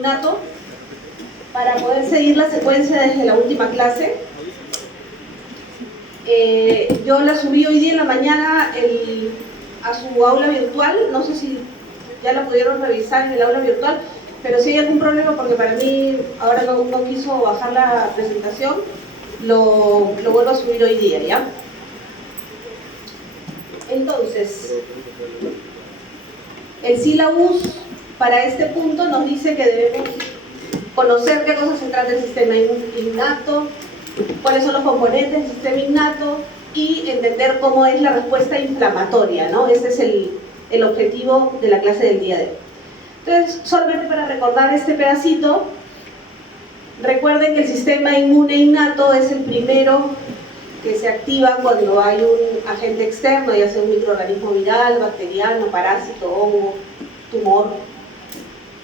innato para poder seguir la secuencia desde la última clase. Yo la subí hoy día en la mañana a su aula virtual. No sé si ya la pudieron revisar en el aula virtual, pero si hay algún problema, porque para mí ahora no quiso bajar la presentación, lo vuelvo a subir hoy día, ¿ya? Entonces, el sílabus para este punto nos dice que debemos conocer qué cosa se trata del sistema innato, cuáles son los componentes del sistema innato y entender cómo es la respuesta inflamatoria, ¿no? Ese es el objetivo de la clase del día de hoy. Entonces, solamente para recordar este pedacito, recuerden que el sistema inmune innato es el primero que se activa cuando hay un agente externo, ya sea un microorganismo viral, bacteriano, parásito, hongo, tumor.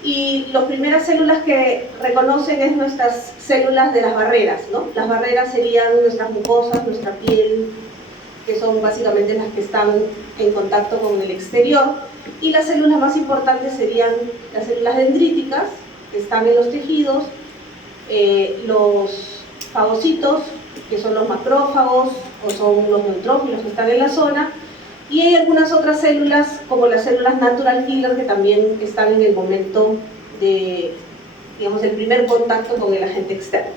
Y las primeras células que reconocen es nuestras células de las barreras, ¿no? Las barreras serían nuestras mucosas, nuestra piel, que son básicamente las que están en contacto con el exterior. Y las células más importantes serían las células dendríticas, que están en los tejidos, los fagocitos, que son los macrófagos o son los neutrófilos que están en la zona, y hay algunas otras células como las células natural killer que también están en el momento de, digamos, el primer contacto con el agente externo.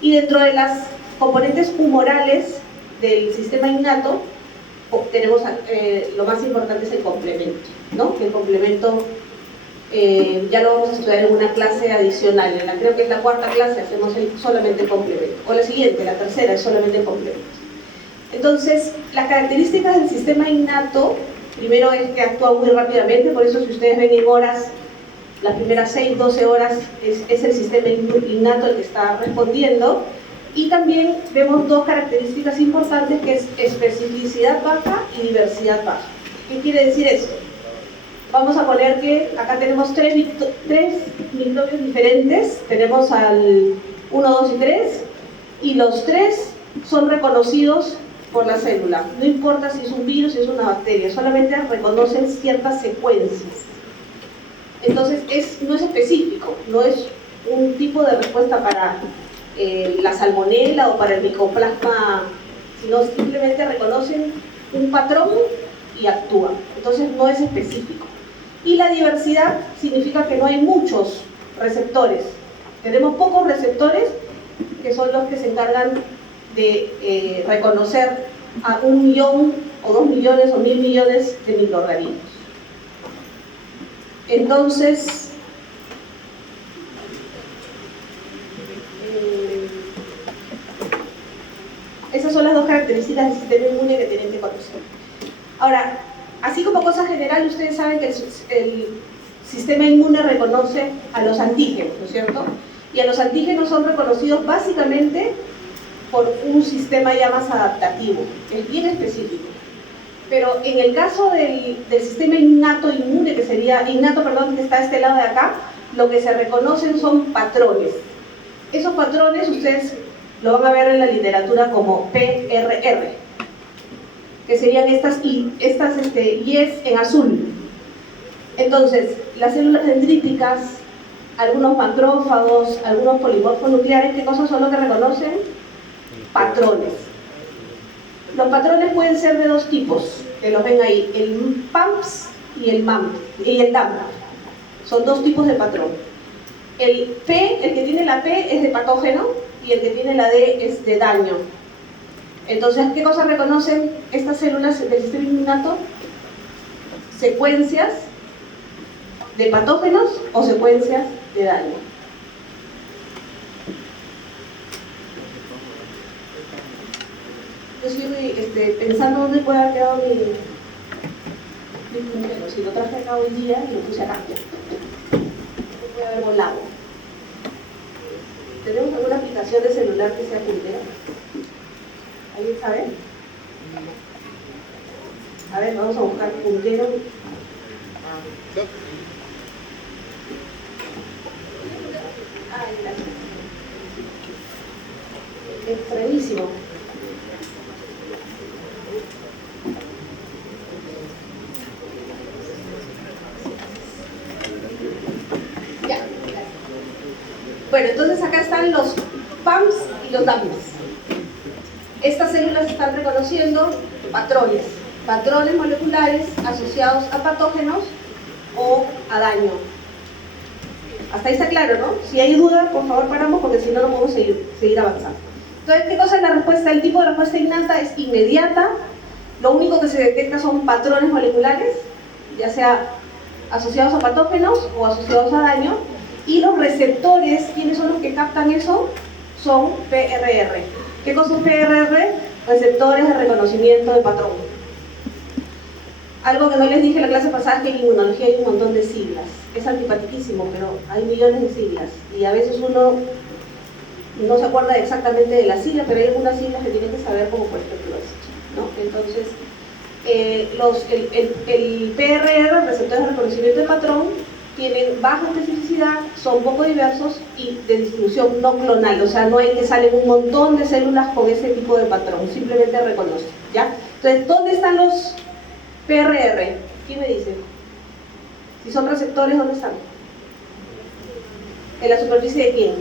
Y dentro de las componentes humorales del sistema innato tenemos lo más importante es el complemento, ¿no? El complemento ya lo vamos a estudiar en una clase adicional, creo que es la cuarta clase, hacemos solamente el complemento, o la siguiente, la tercera, es solamente el complemento. Entonces, las características del sistema innato, primero es que actúa muy rápidamente, por eso si ustedes ven en horas, las primeras 6, 12 horas es el sistema innato el que está respondiendo, y también vemos dos características importantes, que es especificidad baja y diversidad baja. ¿Qué quiere decir esto? Vamos a poner que acá tenemos tres microbios diferentes, tenemos al 1, 2 y 3, y los tres son reconocidos por la célula. No importa si es un virus, si es una bacteria, solamente reconocen ciertas secuencias. Entonces no es específico, no es un tipo de respuesta para la salmonela o para el micoplasma, sino simplemente reconocen un patrón y actúan. Entonces no es específico. Y la diversidad significa que no hay muchos receptores. Tenemos pocos receptores que son los que se encargan de reconocer a 1 millón o 2 millones o 1000 millones de microorganismos. Entonces, esas son las dos características del sistema inmune que tienen que conocer. Ahora, así como cosa general, ustedes saben que el sistema inmune reconoce a los antígenos, ¿no es cierto? Y a los antígenos son reconocidos básicamente por un sistema ya más adaptativo, que es bien específico. Pero en el caso del sistema inmune, que sería que está a este lado de acá, lo que se reconocen son patrones. Esos patrones ustedes lo van a ver en la literatura como PRR, que serían estas I's en azul. Entonces, las células dendríticas, algunos macrófagos, algunos polimorfos nucleares, ¿qué cosas son lo que reconocen? Patrones. Los patrones pueden ser de dos tipos, que los ven ahí, el PAMPS y el DAMP. Son dos tipos de patrón. El P, el que tiene la P es de patógeno y el que tiene la D es de daño. Entonces, ¿qué cosas reconocen estas células del sistema innato? Secuencias de patógenos o secuencias de daño. Yo estoy pensando dónde puede haber quedado mi puntero. Si lo traje acá hoy día y lo puse acá, puede haber volado. ¿Tenemos alguna aplicación de celular que sea puntero? ¿Alguien sabe? A ver, vamos a buscar puntero. Ay, gracias. Extrañísimo. Ya, gracias. Bueno, entonces acá están los PAMs y los DAMs. Estas células están reconociendo patrones moleculares asociados a patógenos o a daño. Hasta ahí está claro, ¿no? Si hay duda, por favor paramos, porque si no, no podemos seguir avanzando. Entonces, ¿qué cosa es la respuesta? El tipo de respuesta innata es inmediata. Lo único que se detecta son patrones moleculares, ya sea asociados a patógenos o asociados a daño. Y los receptores, ¿quiénes son los que captan eso? Son PRR. ¿Qué cosa es PRR? Receptores de reconocimiento de patrón. Algo que no les dije en la clase pasada es que en inmunología hay un montón de siglas. Es antipatiquísimo, pero hay millones de siglas. Y a veces uno no se acuerda exactamente de las siglas, pero hay algunas siglas que tienen que saber, como por ejemplo esto, ¿no? Entonces, el PRR, receptores de reconocimiento de patrón, tienen baja especificidad, son poco diversos y de distribución no clonal, o sea, no hay que salen un montón de células con ese tipo de patrón, simplemente reconocen, ¿ya? Entonces, ¿dónde están los PRR? ¿Quién me dice? Si son receptores, ¿dónde están? ¿En la superficie de quién?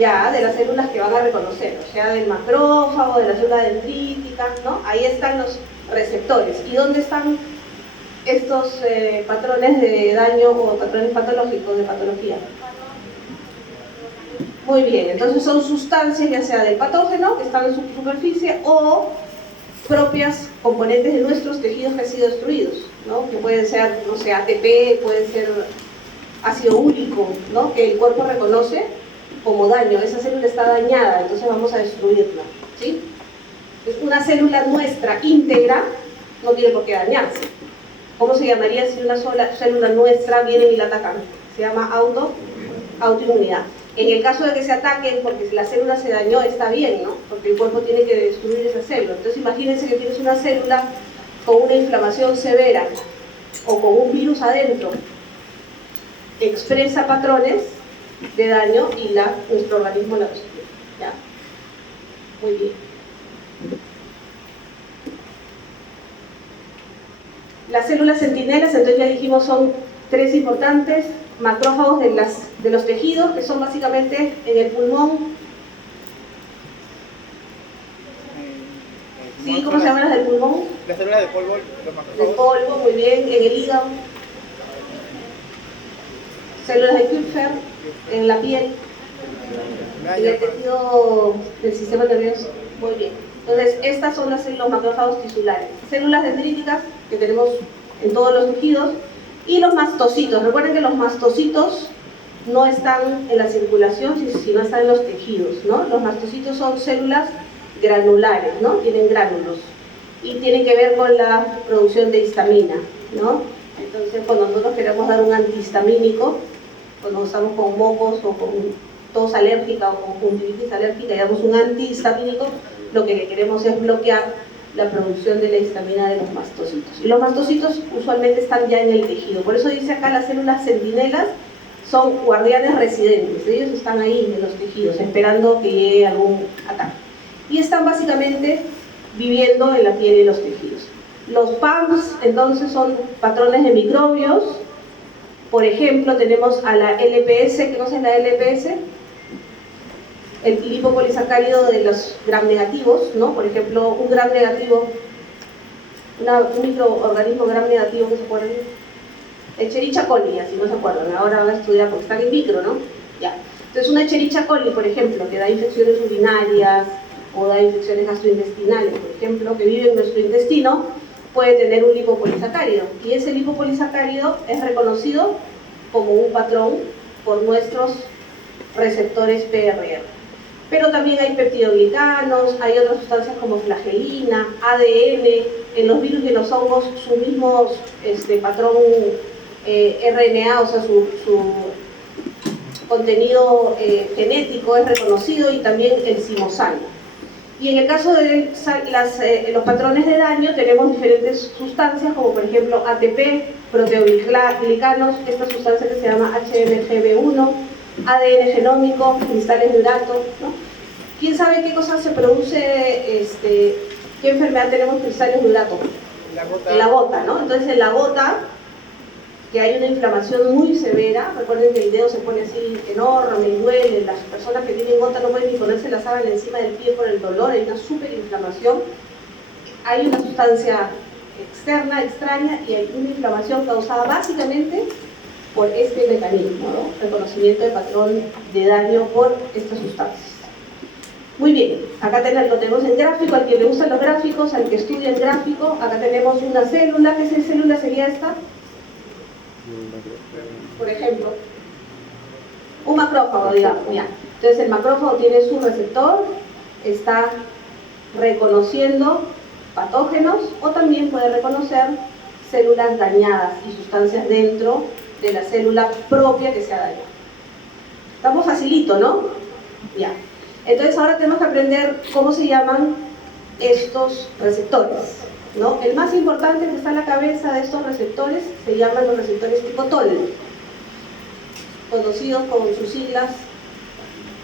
Ya, de las células que van a reconocer, o sea, del macrófago, de la célula dendrítica, ¿no? Ahí están los receptores. ¿Y dónde están estos patrones de daño o patrones patológicos de patología? Muy bien, entonces son sustancias ya sea del patógeno que están en su superficie o propias componentes de nuestros tejidos que han sido destruidos, ¿no? Que pueden ser, no sé, ATP, pueden ser ácido úrico, ¿no? Que el cuerpo reconoce como daño. Esa célula está dañada, entonces vamos a destruirla, ¿sí? Entonces, una célula nuestra íntegra no tiene por qué dañarse. ¿Cómo se llamaría si una sola célula nuestra viene y la atacan? Se llama autoinmunidad. En el caso de que se ataquen porque la célula se dañó, está bien, ¿no? Porque el cuerpo tiene que destruir esa célula. Entonces imagínense que tienes una célula con una inflamación severa o con un virus adentro. Expresa patrones de daño y nuestro organismo la destruye, ¿ya? Muy bien. Las células centinelas, entonces ya dijimos, son tres importantes: macrófagos de los tejidos, que son básicamente en el pulmón. ¿Sí? ¿Cómo se llaman las del pulmón? Las células de polvo, los macrófagos. De polvo, muy bien. En el hígado. Células de Kupfer, en la piel, en el tejido del sistema nervioso. Muy bien. Entonces, estas son los macrófagos tisulares. Células dendríticas, que tenemos en todos los tejidos, y los mastocitos. Recuerden que los mastocitos no están en la circulación, sino están en los tejidos, ¿no? Los mastocitos son células granulares, ¿no? Tienen gránulos y tienen que ver con la producción de histamina, ¿no? Entonces, cuando nosotros queremos dar un antihistamínico, cuando estamos con mocos o con tos alérgica o con conjuntivitis alérgica y damos un antihistamínico, lo que queremos es bloquear la producción de la histamina de los mastocitos. Y los mastocitos usualmente están ya en el tejido. Por eso dice acá las células centinelas son guardianes residentes. Ellos están ahí en los tejidos, esperando que llegue algún ataque. Y están básicamente viviendo en la piel y los tejidos. Los PAMs, entonces, son patrones de microbios. Por ejemplo, tenemos a la LPS. ¿Qué cosa es la LPS? El lipopolisacárido de los gram negativos, ¿no? Por ejemplo, un gram negativo, un microorganismo gram negativo, ¿que se acuerdan? Escherichia coli, si no se acuerdan. Ahora van a estudiar porque están in vitro, ¿no? Ya. Entonces, una Escherichia coli, por ejemplo, que da infecciones urinarias o da infecciones gastrointestinales, por ejemplo, que vive en nuestro intestino, puede tener un lipopolisacárido. Y ese lipopolisacárido es reconocido como un patrón por nuestros receptores PRR. Pero también hay peptidoglicanos, hay otras sustancias como flagelina, ADN, en los virus y en los hongos su mismo patrón RNA, o sea, su contenido genético es reconocido, y también el zimosano. Y en el caso de los patrones de daño tenemos diferentes sustancias, como por ejemplo ATP, proteoglicanos, esta sustancia que se llama HMGB1, ADN genómico, cristales de urato, ¿no? ¿Quién sabe qué cosa se produce, qué enfermedad tenemos cristales de urato? La gota. En la gota, ¿no? Entonces en la gota que hay una inflamación muy severa. Recuerden que el dedo se pone así enorme y duele. Las personas que tienen gota no pueden ni ponerse la sábana encima del pie por el dolor, hay una súper inflamación. Hay una sustancia externa, extraña, y hay una inflamación causada básicamente por este mecanismo, ¿no? Reconocimiento de patrón de daño por estas sustancias. Muy bien, acá lo tenemos en gráfico, al que le gustan los gráficos, al que estudia el gráfico. Acá tenemos una célula. ¿Qué célula sería esta? Por ejemplo, un macrófago, digamos, ya. Entonces el macrófago tiene su receptor, está reconociendo patógenos, o también puede reconocer células dañadas y sustancias dentro de la célula propia que se ha dañado. Estamos facilito, ¿no? Ya. Entonces ahora tenemos que aprender cómo se llaman estos receptores, ¿no? El más importante que está en la cabeza de estos receptores se llaman los receptores tipo TOL, conocidos con sus siglas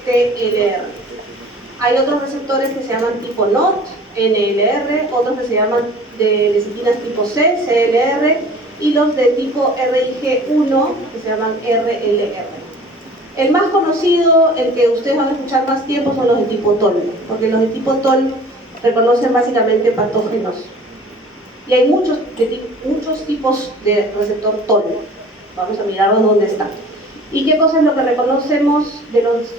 TLR. Hay otros receptores que se llaman tipo NOT, NLR, otros que se llaman de lecitinas tipo C, CLR, y los de tipo RIG1 que se llaman RLR. El más conocido, el que ustedes van a escuchar más tiempo, son los de tipo TOL, porque los de tipo TOL reconocen básicamente patógenos. Y hay muchos tipos de receptor TOL. Vamos a mirarlos dónde están. ¿Y qué cosa es lo que reconocemos de los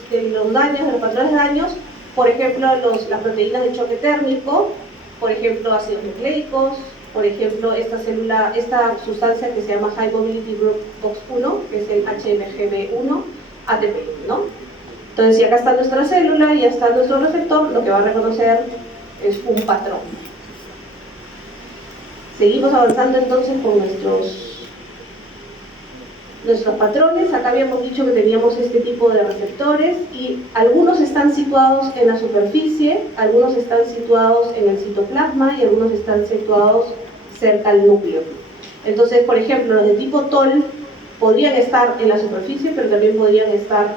daños, de los patrones de daños? Por ejemplo, las proteínas de choque térmico, por ejemplo, ácidos nucleicos, por ejemplo, esta sustancia que se llama High Mobility Group OX1, que es el HMGB1, ATP, ¿no? Entonces, si acá está nuestra célula y ya está nuestro receptor, lo que va a reconocer es un patrón. Seguimos avanzando entonces con nuestros patrones. Acá habíamos dicho que teníamos este tipo de receptores y algunos están situados en la superficie, algunos están situados en el citoplasma y algunos están situados cerca al núcleo. Entonces, por ejemplo, los de tipo TOL podrían estar en la superficie, pero también podrían estar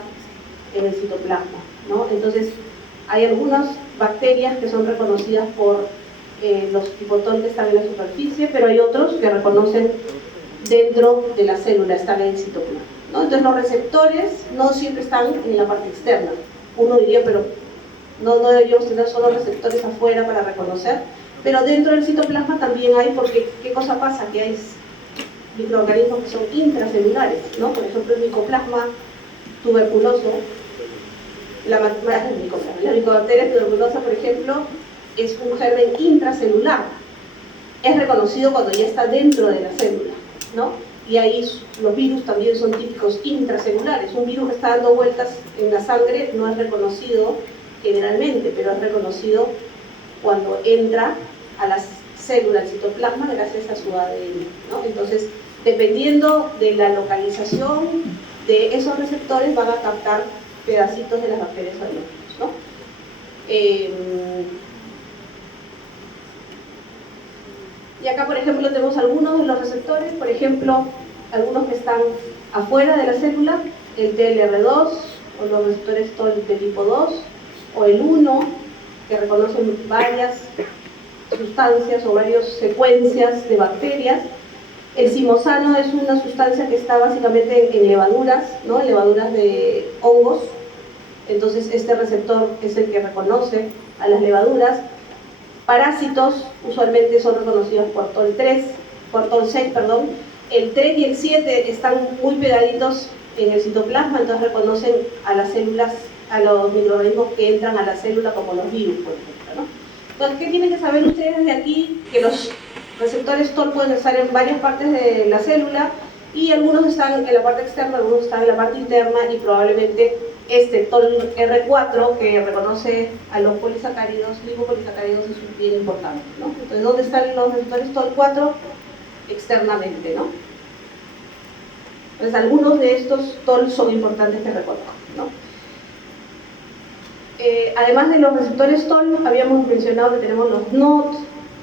en el citoplasma, ¿no? Entonces, hay algunas bacterias que son reconocidas por los tipo TOL que están en la superficie, pero hay otros que reconocen dentro de la célula, están en el citoplasma, ¿no? Entonces, los receptores no siempre están en la parte externa. Uno diría, pero no deberíamos tener solo receptores afuera para reconocer, pero dentro del citoplasma también hay, porque ¿qué cosa pasa? Que hay microorganismos que son intracelulares, ¿no? Por ejemplo, el micoplasma tuberculoso, la micobacteria tuberculosa, por ejemplo, es un germen intracelular. Es reconocido cuando ya está dentro de la célula, ¿no? Y ahí los virus también son típicos intracelulares. Un virus que está dando vueltas en la sangre no es reconocido generalmente, pero es reconocido cuando entra a las células, al citoplasma, gracias a su ADN, ¿no? Entonces, dependiendo de la localización de esos receptores, van a captar pedacitos de las bacterias o de los virus, ¿no? Y acá, por ejemplo, tenemos algunos de los receptores, por ejemplo, algunos que están afuera de la célula, el TLR2, o los receptores TOL de tipo 2, o el 1, que reconocen varias sustancias o varias secuencias de bacterias. El zimosano es una sustancia que está básicamente en levaduras, ¿no? En levaduras de hongos. Entonces, este receptor es el que reconoce a las levaduras. Parásitos usualmente son reconocidos por TOL6, perdón. El 3 y el 7 están muy pegaditos en el citoplasma, entonces reconocen a las células, a los microorganismos que entran a la célula, como los virus, por ejemplo, ¿no? Entonces, ¿qué tienen que saber ustedes de aquí? Que los receptores TOL pueden estar en varias partes de la célula, y algunos están en la parte externa, algunos están en la parte interna, y probablemente este TOL R4, que reconoce a los polisacáridos, lipopolisacáridos, es bien importante, ¿no? Entonces, ¿dónde están los receptores TOL4? Externamente, ¿no? Entonces, algunos de estos TOL son importantes que recordar, ¿no? Además de los receptores TOL, habíamos mencionado que tenemos los NOT,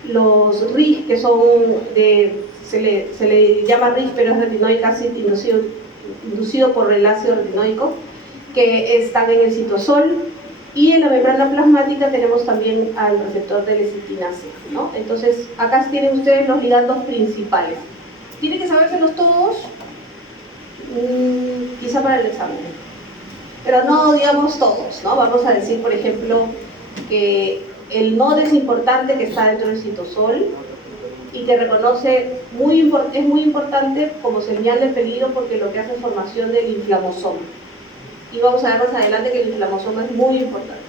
los RIG, que son se le llama RIG, pero es retinoic acid inducido por el ácido retinoico, que están en el citosol, y en la membrana plasmática tenemos también al receptor de lecitinasa, ¿no? Entonces, acá tienen ustedes los ligandos principales. Tienen que sabérselos todos, Quizá para el examen, pero no digamos todos, ¿no? Vamos a decir, por ejemplo, que el NOD es importante, que está dentro del citosol y que reconoce, es muy importante como señal de peligro porque lo que hace es formación del inflamosoma. Y vamos a ver más adelante que el inflamosoma es muy importante.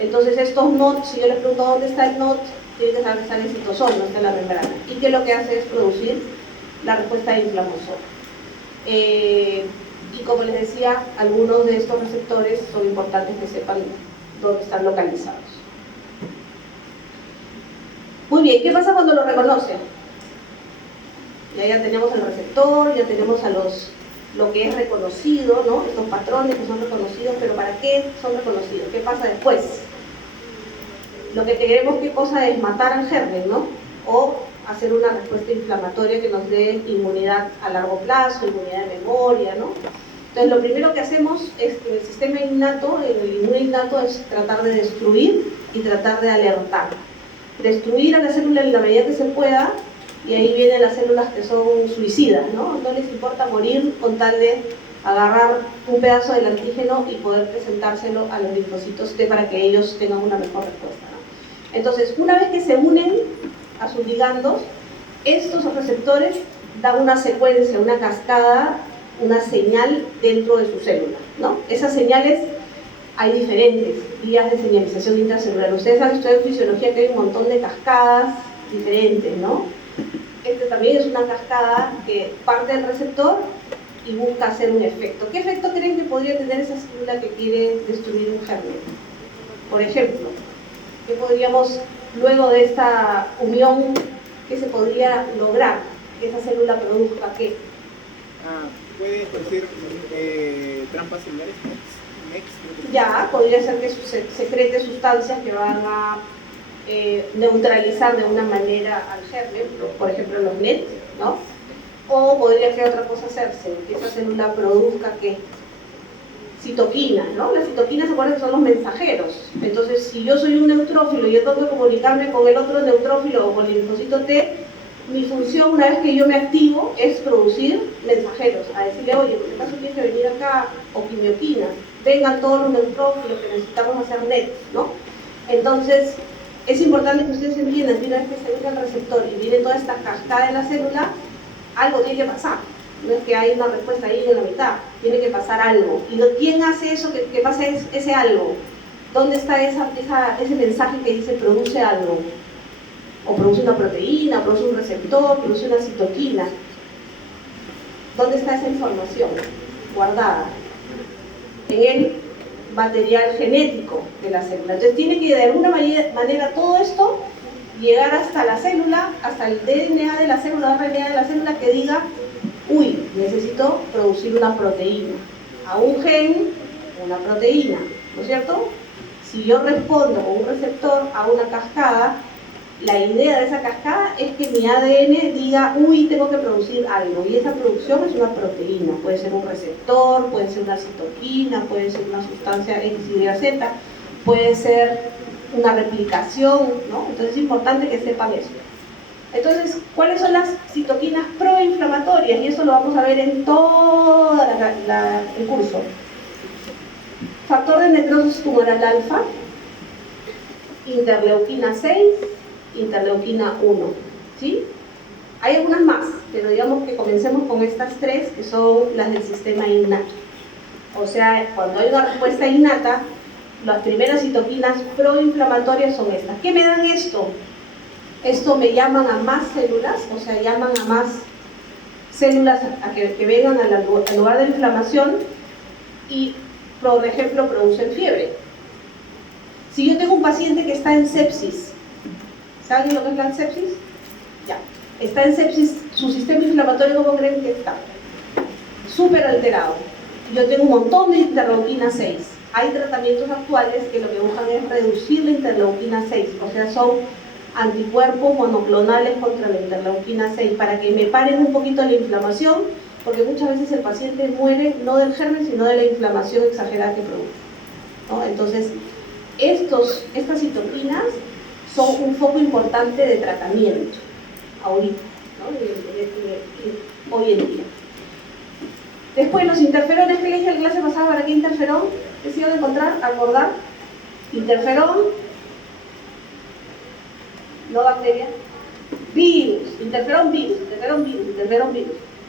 Entonces estos NOD, si yo les pregunto dónde está el NOD, tiene que saber que está en el citosol, no está en la membrana. Y que lo que hace es producir la respuesta de inflamosoma. Y como les decía, algunos de estos receptores son importantes que sepan dónde están localizados. Muy bien, ¿qué pasa cuando lo reconoce? Ya tenemos el receptor, ya tenemos lo que es reconocido, ¿no? Estos patrones que son reconocidos, pero ¿para qué son reconocidos? ¿Qué pasa después? Lo que queremos, ¿qué cosa es? Matar al germen, ¿no? O hacer una respuesta inflamatoria que nos dé inmunidad a largo plazo, inmunidad de memoria, ¿no? Entonces, lo primero que hacemos es que en el sistema innato, en el inmune innato, es tratar de destruir y tratar de alertar. Destruir a la célula en la medida que se pueda, y ahí vienen las células que son suicidas, ¿no? No les importa morir con tal de agarrar un pedazo del antígeno y poder presentárselo a los linfocitos T para que ellos tengan una mejor respuesta, ¿no? Entonces, una vez que se unen a sus ligandos, estos receptores dan una secuencia, una cascada, una señal dentro de su célula, ¿no? Esas señales, hay diferentes vías de señalización intracelular. Ustedes han estudiado en fisiología que hay un montón de cascadas diferentes, ¿no? Este también es una cascada que parte del receptor y busca hacer un efecto. ¿Qué efecto creen que podría tener esa célula que quiere destruir un germen? Por ejemplo, ¿qué podríamos, luego de esta unión, qué se podría lograr? Que esa célula produzca ¿qué? Puede producir trampas celulares, NEX. Ya, podría ser que secrete sustancias que van a neutralizar de una manera al germen, por ejemplo los NET, ¿no? O podría que otra cosa hacerse, que esa célula produzca ¿qué? Citoquinas, ¿no? Las citoquinas, ¿se acuerdan que son los mensajeros? Entonces, si yo soy un neutrófilo y yo tengo que comunicarme con el otro neutrófilo o con el linfocito T, mi función, una vez que yo me activo, es producir mensajeros, a decirle, oye, por acaso tienes que venir acá, o quimioquinas, vengan todos los neutrófilos que necesitamos hacer NET, ¿no? Entonces, es importante que ustedes entiendan que una vez que se usa el receptor y viene toda esta cascada en la célula, algo tiene que pasar. No es que hay una respuesta ahí en la mitad, tiene que pasar algo. ¿Y quién hace eso? ¿Qué pasa ese algo? ¿Dónde está ese mensaje que dice produce algo? O produce una proteína, produce un receptor, produce una citoquina. ¿Dónde está esa información guardada? En el material genético de la célula. Entonces tiene que de alguna manera todo esto llegar hasta la célula, hasta el DNA de la célula, RNA de la célula que diga, uy, necesito producir una proteína. A un gen, una proteína, ¿no es cierto? Si yo respondo con un receptor a una cascada, la idea de esa cascada es que mi ADN diga, uy, tengo que producir algo, y esa producción es una proteína, puede ser un receptor, puede ser una citoquina, puede ser una sustancia X, Y, Z, puede ser una replicación, ¿no? Entonces es importante que sepan eso. Entonces, ¿cuáles son las citoquinas proinflamatorias? Y eso lo vamos a ver en todo el curso. Factor de necrosis tumoral alfa, interleuquina 6, interleuquina 1, ¿sí? Hay algunas más, pero digamos que comencemos con estas tres que son las del sistema innato. O sea, cuando hay una respuesta innata, las primeras citoquinas proinflamatorias son estas. ¿Qué me dan esto? Esto me llaman a más células, o sea, llaman a más células a que vengan al lugar de inflamación y, por ejemplo, producen fiebre. Si yo tengo un paciente que está en sepsis, ¿saben lo que es la sepsis? Ya. Está en sepsis, su sistema inflamatorio, ¿cómo creen que está? Súper alterado. Yo tengo un montón de interleuquina 6. Hay tratamientos actuales que lo que buscan es reducir la interleuquina 6, o sea, son anticuerpos monoclonales contra la interleuquina 6 para que me paren un poquito la inflamación, porque muchas veces el paciente muere no del germen, sino de la inflamación exagerada que produce, ¿no? Entonces, estas citoquinas son un foco importante de tratamiento ahorita, ¿no? Hoy en día. Después los interferones que les dije en la clase pasada, ¿para qué interferón? ¿Qué se iban a encontrar? Acordar. Interferón, no bacteria, virus, interferón virus.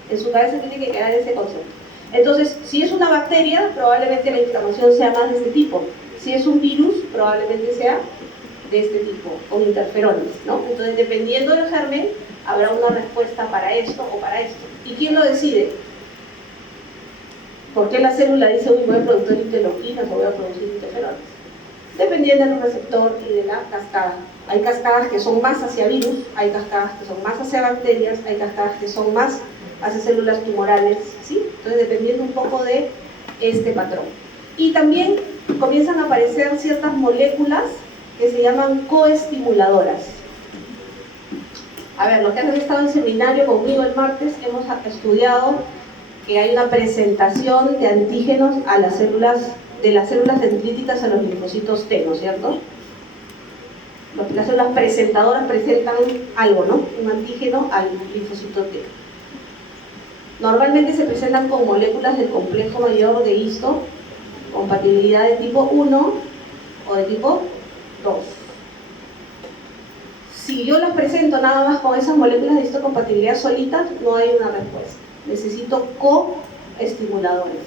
En su cabeza tiene que quedar ese concepto. Entonces, si es una bacteria, probablemente la inflamación sea más de este tipo. Si es un virus, probablemente sea de este tipo, con interferones, ¿no? Entonces, dependiendo del germen, habrá una respuesta para esto o para esto. ¿Y quién lo decide? ¿Por qué la célula dice, uy, voy a producir interleuquinas o voy a producir interferones? Dependiendo del receptor y de la cascada. Hay cascadas que son más hacia virus, hay cascadas que son más hacia bacterias, hay cascadas que son más hacia células tumorales, ¿sí? Entonces, dependiendo un poco de este patrón. Y también comienzan a aparecer ciertas moléculas que se llaman coestimuladoras. A ver, los que han estado en seminario conmigo el martes, hemos estudiado que hay una presentación de antígenos a las células, de las células dendríticas a los linfocitos T, ¿no es cierto? Las células presentadoras presentan algo, ¿no? Un antígeno al linfocito T. Normalmente se presentan con moléculas del complejo mayor de histo, compatibilidad de tipo 1 o de tipo 2. Si yo las presento nada más con esas moléculas de histocompatibilidad solitas, no hay una respuesta. Necesito coestimuladores.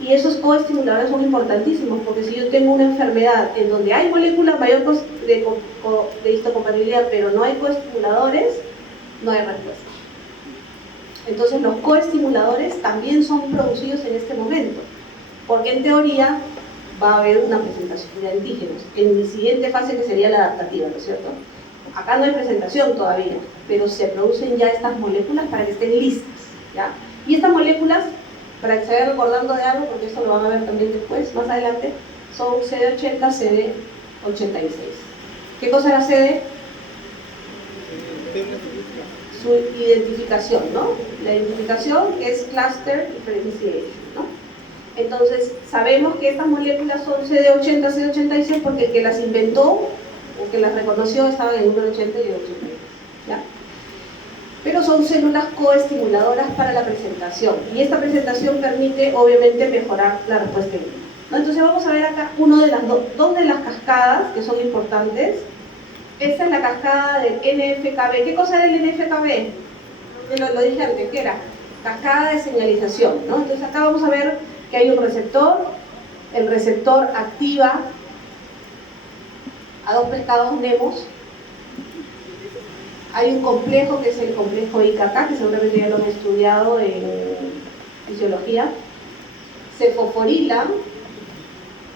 Y esos coestimuladores son importantísimos, porque si yo tengo una enfermedad en donde hay moléculas mayor de histocompatibilidad, pero no hay coestimuladores, no hay respuesta. Entonces los coestimuladores también son producidos en este momento, porque en teoría va a haber una presentación de antígenos en mi siguiente fase, que sería la adaptativa, ¿no es cierto? Acá no hay presentación todavía, pero se producen ya estas moléculas para que estén listas, ¿ya? Y estas moléculas, para que se vayan recordando de algo, porque esto lo van a ver también después, más adelante, son CD80, CD86. ¿Qué cosa era CD? Su identificación, ¿no? La identificación es cluster differentiation, ¿no? Entonces, sabemos que estas moléculas son CD80, CD86 porque el que las inventó o que las reconoció estaban en el número 80 y el 86, ¿ya? Pero son células coestimuladoras para la presentación, y esta presentación permite, obviamente, mejorar la respuesta inmune, ¿no? Entonces vamos a ver acá dos de las cascadas que son importantes. Esta es la cascada del NF-κB. ¿Qué cosa era el NF-κB? Lo dije antes, ¿qué era? Cascada de señalización, ¿no? Entonces acá vamos a ver que hay un receptor. El receptor activa a dos pescados nemos. Hay un complejo que es el complejo IKK, que seguramente ya lo han estudiado en fisiología. Se fosforilan,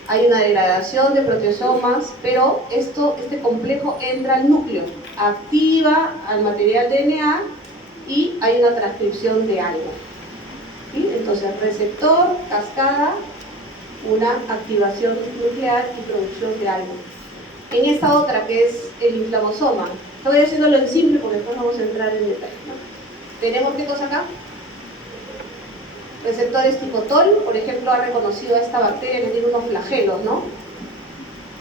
hay una degradación de proteosomas, pero este complejo entra al núcleo, activa al material DNA y hay una transcripción de algo, ¿sí? Entonces, receptor, cascada, una activación nuclear y producción de algo. En esta otra, que es el inflamosoma, estoy haciéndolo en simple porque después vamos a entrar en detalle, ¿no? Tenemos ¿qué cosa acá? Receptores tipo TOL, por ejemplo, ha reconocido a esta bacteria que tiene unos flagelos, ¿no?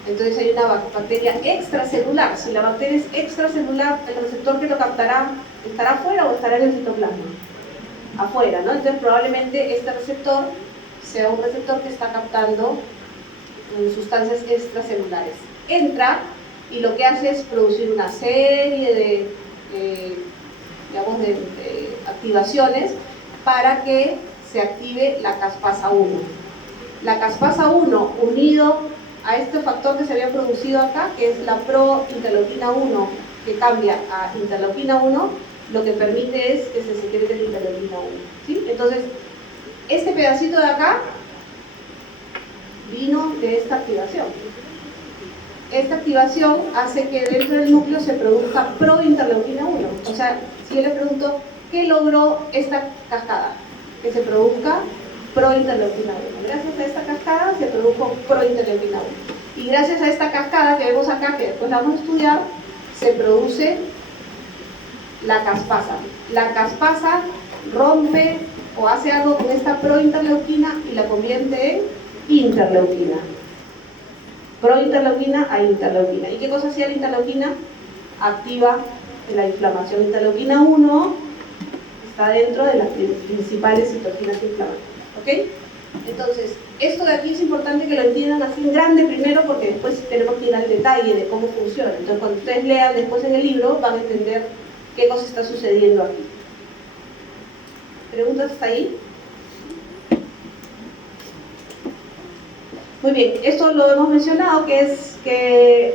Entonces hay una bacteria extracelular. Si la bacteria es extracelular, el receptor que lo captará, ¿estará afuera o estará en el citoplasma? Afuera, ¿no? Entonces probablemente este receptor sea un receptor que está captando sustancias extracelulares. Entra y lo que hace es producir una serie de activaciones para que se active la caspasa 1. La caspasa 1 unido a este factor que se había producido acá, que es la prointerleuquina 1, que cambia a interleuquina 1, lo que permite es que se secrete la interleuquina 1, ¿sí? Entonces, este pedacito de acá vino de esta activación. Esta activación hace que dentro del núcleo se produzca prointerleuquina 1. O sea, si yo le pregunto, ¿qué logró esta cascada? Que se produzca prointerleuquina 1. Gracias a esta cascada se produjo prointerleuquina 1. Y gracias a esta cascada que vemos acá, que después la vamos a estudiar, se produce la caspasa. La caspasa rompe o hace algo con esta prointerleuquina y la convierte en interleuquina. Prointerleuquina a interleuquina. ¿Y qué cosa hacía la interleuquina? Activa la inflamación. Interleuquina 1 Está dentro de las principales citoquinas inflamatorias. ¿Ok? Entonces, esto de aquí es importante que lo entiendan así en grande primero, porque después tenemos que ir al detalle de cómo funciona. Entonces, cuando ustedes lean después en el libro, van a entender qué cosa está sucediendo aquí. ¿Preguntas hasta ahí? Muy bien, esto lo hemos mencionado, que es que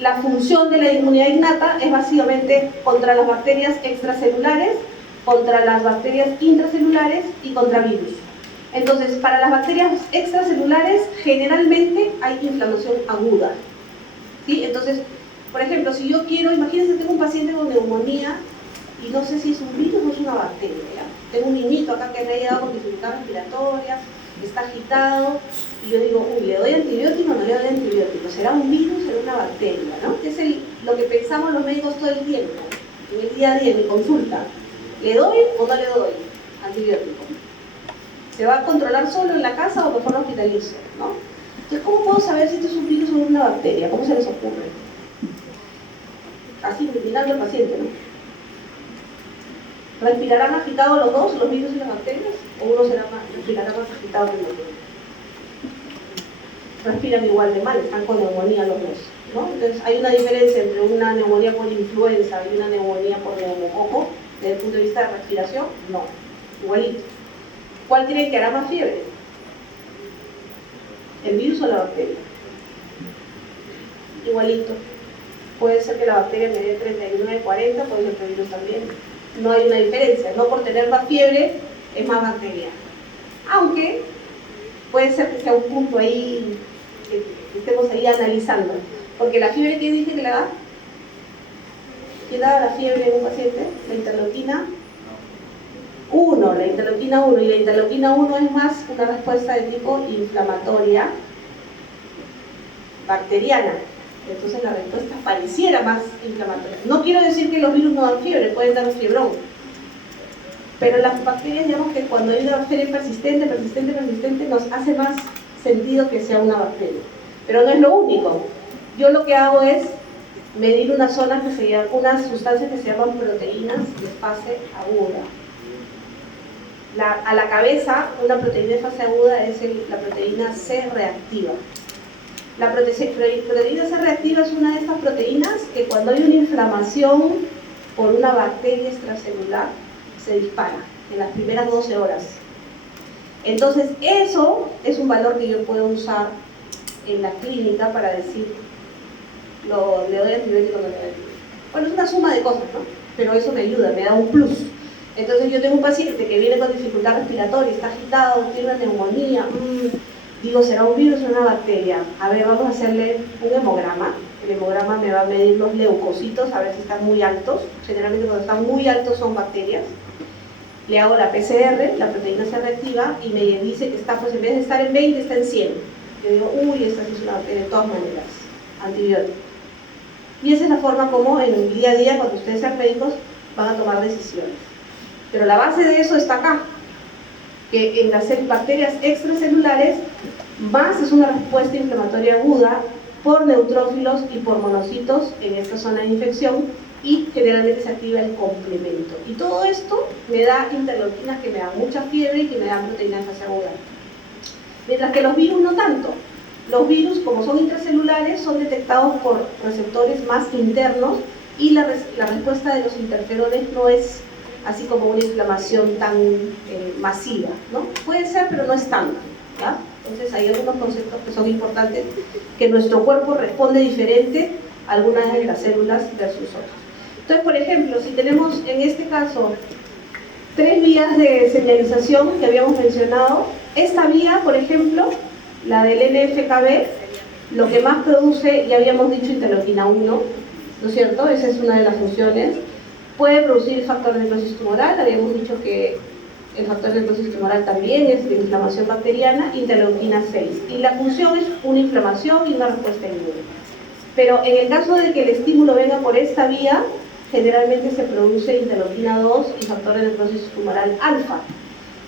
la función de la inmunidad innata es básicamente contra las bacterias extracelulares, contra las bacterias intracelulares y contra virus. Entonces, para las bacterias extracelulares generalmente hay inflamación aguda, ¿sí? Entonces, por ejemplo, si yo quiero, imagínense, tengo un paciente con neumonía y no sé si es un virus o es una bacteria, ¿ya? Tengo un niñito acá que me ha llegado con dificultad respiratoria, está agitado, y yo digo, uy, ¿le doy antibiótico o no le doy antibiótico? ¿Será un virus o será una bacteria? ¿No? Es lo que pensamos los médicos todo el tiempo, en el día a día, en mi consulta. ¿Le doy o no le doy antibiótico? ¿Se va a controlar solo en la casa o mejor lo hospitalizo? ¿No? Entonces, ¿cómo puedo saber si esto es un virus o una bacteria? ¿Cómo se les ocurre? Así, mirando al paciente, ¿no? ¿Respirarán agitados los dos, los virus y las bacterias? ¿O uno respirará más agitado que el otro? Respiran igual de mal, están con neumonía los dos, ¿no? Entonces, hay una diferencia entre una neumonía por influenza y una neumonía por neumococo, desde el punto de vista de respiración, no, igualito. ¿Cuál creen que hará más fiebre? ¿El virus o la bacteria? Igualito. Puede ser que la bacteria me dé 39, 40, puede ser que el virus también. No hay una diferencia, no por tener más fiebre es más bacteria. Aunque puede ser que sea un punto ahí que estemos ahí analizando. Porque la fiebre, ¿quién dice que la da? ¿Quién da la fiebre en un paciente? La interleuquina 1, la interleuquina 1, y la interleuquina 1 es más una respuesta de tipo inflamatoria bacteriana. Entonces la respuesta pareciera más inflamatoria. No quiero decir que los virus no dan fiebre, pueden dar un fiebrón. Pero las bacterias, digamos que cuando hay una bacteria persistente, nos hace más sentido que sea una bacteria. Pero no es lo único. Yo lo que hago es medir unas sustancias que se llaman proteínas de fase aguda. A la cabeza, una proteína de fase aguda es la proteína C reactiva. La proteína C reactiva es una de estas proteínas que cuando hay una inflamación por una bacteria extracelular se dispara en las primeras 12 horas. Entonces eso es un valor que yo puedo usar en la clínica para decir le doy antibiótico o no le doy antibiótico. Bueno, es una suma de cosas, ¿no? Pero eso me ayuda, me da un plus. Entonces yo tengo un paciente que viene con dificultad respiratoria, está agitado, tiene una neumonía, digo, ¿será un virus o una bacteria? A ver, vamos a hacerle un hemograma. El hemograma me va a medir los leucocitos, a ver si están muy altos. Generalmente cuando están muy altos son bacterias. Le hago la PCR, la proteína C reactiva, y me dice que está, pues en vez de estar en 20, está en 100. Yo digo, uy, esta sí es una bacteria de todas maneras, antibiótico. Y esa es la forma como en el día a día, cuando ustedes sean médicos, van a tomar decisiones. Pero la base de eso está acá, que en las bacterias extracelulares más es una respuesta inflamatoria aguda por neutrófilos y por monocitos en esta zona de infección, y generalmente se activa el complemento. Y todo esto me da interleuquinas que me dan mucha fiebre y que me dan proteínas de fase aguda. Mientras que los virus no tanto. Los virus, como son intracelulares, son detectados por receptores más internos, y la respuesta de los interferones no es así como una inflamación tan masiva, ¿no? Puede ser, pero no es tanto, ¿ya? Entonces hay algunos conceptos que son importantes, que nuestro cuerpo responde diferente a algunas de las células versus otras. Entonces, por ejemplo, si tenemos en este caso 3 vías de señalización que habíamos mencionado, esta vía, por ejemplo, la del NF-κB, lo que más produce, ya habíamos dicho, interleuquina 1, ¿no es cierto? Esa es una de las funciones. Puede producir factor de necrosis tumoral, habíamos dicho que el factor de necrosis tumoral también es de inflamación bacteriana, interleuquina 6. Y la función es una inflamación y una respuesta inmune. Pero en el caso de que el estímulo venga por esta vía, generalmente se produce interleuquina 2 y factor de necrosis tumoral alfa.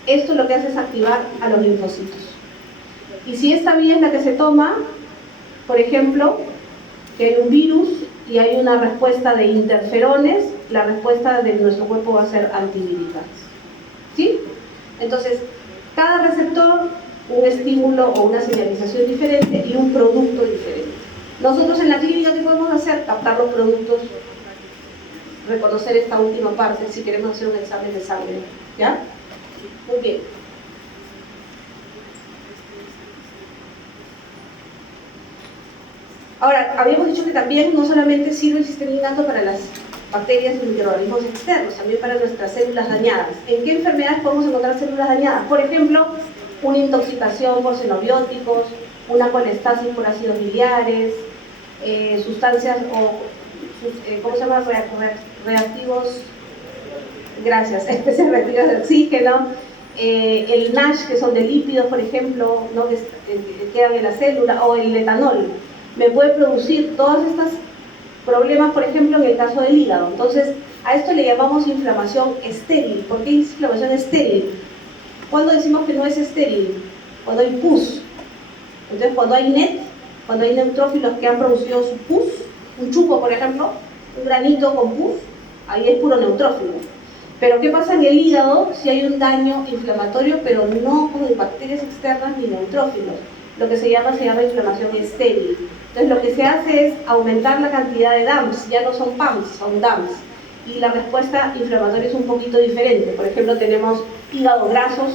Esto lo que hace es activar a los linfocitos. Y si esta vía es la que se toma, por ejemplo, que hay un virus y hay una respuesta de interferones, la respuesta de nuestro cuerpo va a ser antivírica. Entonces, cada receptor, un estímulo o una señalización diferente y un producto diferente. Nosotros en la clínica, ¿qué podemos hacer? Captar los productos, reconocer esta última parte si queremos hacer un examen de sangre. ¿Ya? Muy bien. Ahora, habíamos dicho que también no solamente sirve el sistema innato para las bacterias y microorganismos externos, también para nuestras células dañadas. ¿En qué enfermedades podemos encontrar células dañadas? Por ejemplo, una intoxicación por xenobióticos, una colestasis por ácidos biliares, sustancias o, ¿cómo se llama? Reactivos, gracias, especies reactivas de oxígeno, el NASH, que son de lípidos, por ejemplo, ¿no? que quedan en la célula, o el etanol. Me puede producir todos estos problemas, por ejemplo, en el caso del hígado. Entonces, a esto le llamamos inflamación estéril. ¿Por qué es inflamación estéril? ¿Cuándo decimos que no es estéril? Cuando hay pus. Entonces, cuando hay NET, cuando hay neutrófilos que han producido su pus, un chupo, por ejemplo, un granito con pus, ahí es puro neutrófilo. Pero ¿qué pasa en el hígado si hay un daño inflamatorio, pero no con bacterias externas ni neutrófilos? Lo que se llama inflamación estéril. Entonces lo que se hace es aumentar la cantidad de DAMPs, ya no son PAMPs, son DAMPs. Y la respuesta inflamatoria es un poquito diferente. Por ejemplo, tenemos hígado grasos,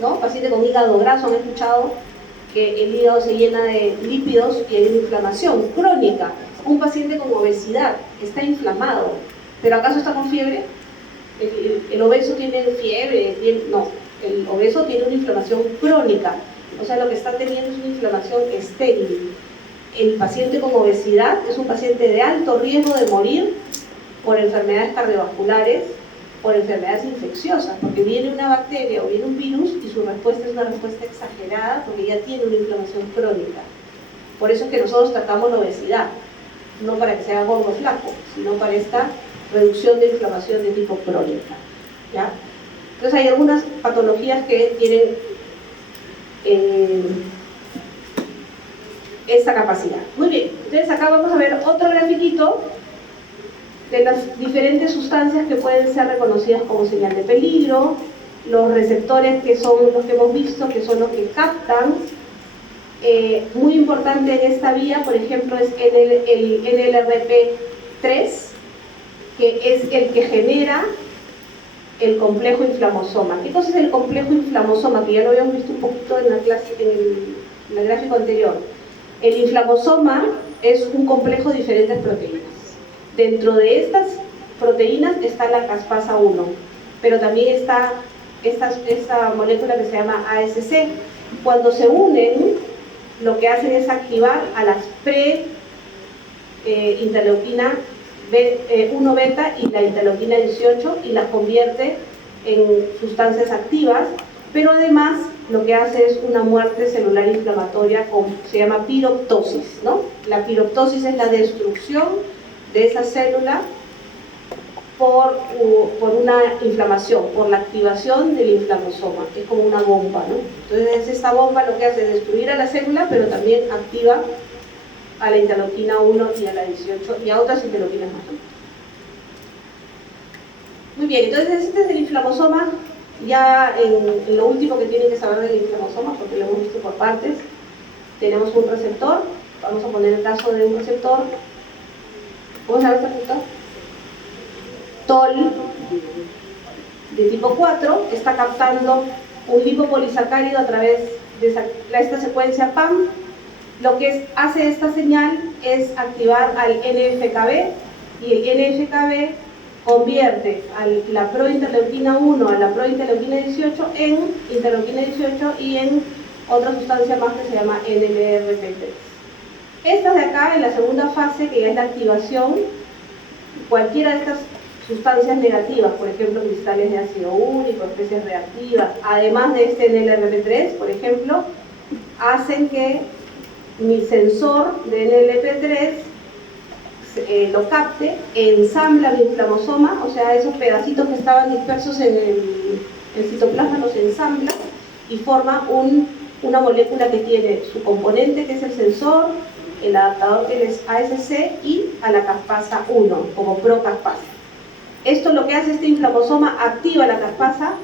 ¿no? Paciente con hígado graso, han escuchado que el hígado se llena de lípidos y hay una inflamación crónica. Un paciente con obesidad está inflamado, ¿pero acaso está con fiebre? ¿El obeso tiene fiebre? No, el obeso tiene una inflamación crónica. O sea, lo que está teniendo es una inflamación estéril. El paciente con obesidad es un paciente de alto riesgo de morir por enfermedades cardiovasculares, por enfermedades infecciosas, porque viene una bacteria o viene un virus y su respuesta es una respuesta exagerada porque ya tiene una inflamación crónica. Por eso es que nosotros tratamos la obesidad, no para que sea gordo o flaco, sino para esta reducción de inflamación de tipo crónica. ¿Ya? Entonces hay algunas patologías que tienen esta capacidad. Muy bien, entonces acá vamos a ver otro grafiquito de las diferentes sustancias que pueden ser reconocidas como señal de peligro, los receptores que son los que hemos visto, que son los que captan. Muy importante en esta vía, por ejemplo, es el NLRP3, que es el que genera el complejo inflamosoma. ¿Qué cosa es el complejo inflamosoma? Que ya lo habíamos visto un poquito en la clase, en el gráfico anterior. El inflamosoma es un complejo de diferentes proteínas. Dentro de estas proteínas está la caspasa 1, pero también está esta molécula que se llama ASC. Cuando se unen, lo que hacen es activar a las interleuquina 1 beta y la interleuquina 18 y las convierte en sustancias activas, pero además lo que hace es una muerte celular inflamatoria, se llama piroptosis, ¿no? La piroptosis es la destrucción de esa célula por una inflamación, por la activación del inflamosoma, es como una bomba, ¿no? Entonces esta bomba lo que hace es destruir a la célula, pero también activa a la interleuquina 1 y a la 18 y a otras interleuquinas más. Muy bien, entonces este es el inflamosoma, ya en lo último que tienen que saber del inflamosoma, porque lo hemos visto por partes. Tenemos un receptor, vamos a poner el caso de un receptor. ¿Cómo se llama este receptor? TOL de tipo 4, está captando un lipopolisacárido a través de esta secuencia PAM. Lo que hace esta señal es activar al NF-κB y el NF-κB convierte a la prointerleuquina 1 a la prointerleuquina 18 en interleuquina 18 y en otra sustancia más que se llama NLRP3. Esta de acá, en la segunda fase, que ya es la activación, cualquiera de estas sustancias negativas, por ejemplo cristales de ácido úrico, especies reactivas, además de este NLRP3, por ejemplo, hacen que mi sensor de NLP3 lo capte, ensambla mi inflamosoma, o sea, esos pedacitos que estaban dispersos en el citoplasma los ensambla y forma una molécula que tiene su componente, que es el sensor, el adaptador, que es ASC, y a la caspasa 1, como procaspasa. Esto lo que hace este inflamosoma, activa la caspasa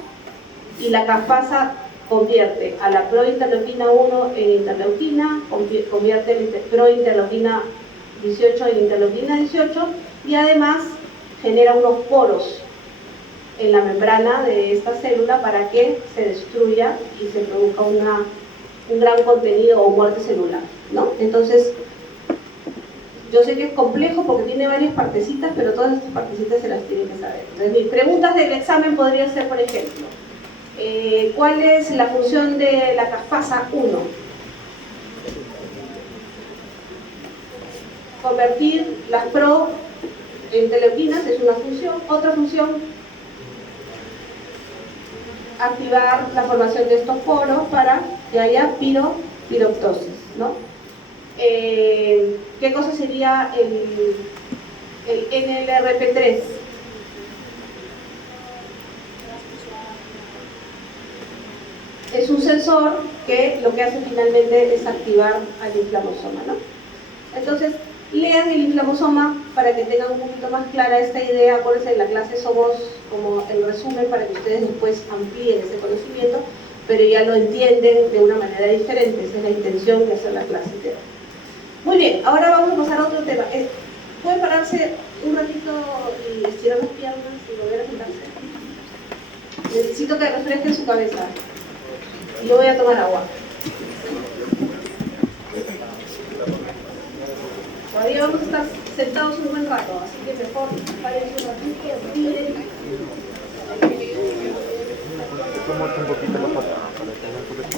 y la caspasa convierte a la prointerleuquina 1 en interleuquina, convierte la prointerleuquina 18 en interleuquina 18 y además genera unos poros en la membrana de esta célula para que se destruya y se produzca un gran contenido o muerte celular, ¿no? Entonces, yo sé que es complejo porque tiene varias partecitas, pero todas estas partecitas se las tienen que saber. Entonces, mis preguntas del examen podrían ser, por ejemplo, ¿cuál es la función de la caspasa 1? Convertir las pro en interleuquinas es una función. Otra función, activar la formación de estos poros para que haya piroptosis, ¿no? ¿Qué cosa sería el NLRP3? Es un sensor que lo que hace finalmente es activar al inflamosoma, ¿no? Entonces, lean el inflamosoma para que tengan un poquito más clara esta idea. Acuérdense, en la clase somos como el resumen para que ustedes después amplíen ese conocimiento, pero ya lo entienden de una manera diferente. Esa es la intención de hacer la clase entera. Muy bien, ahora vamos a pasar a otro tema. ¿Pueden pararse un ratito y estirar las piernas y volver a sentarse? Necesito que refresquen su cabeza. Y yo voy a tomar agua. Todavía vamos a estar sentados un buen rato, así que mejor párense un ratito, respiren. Un poquito la pata para tener un poquito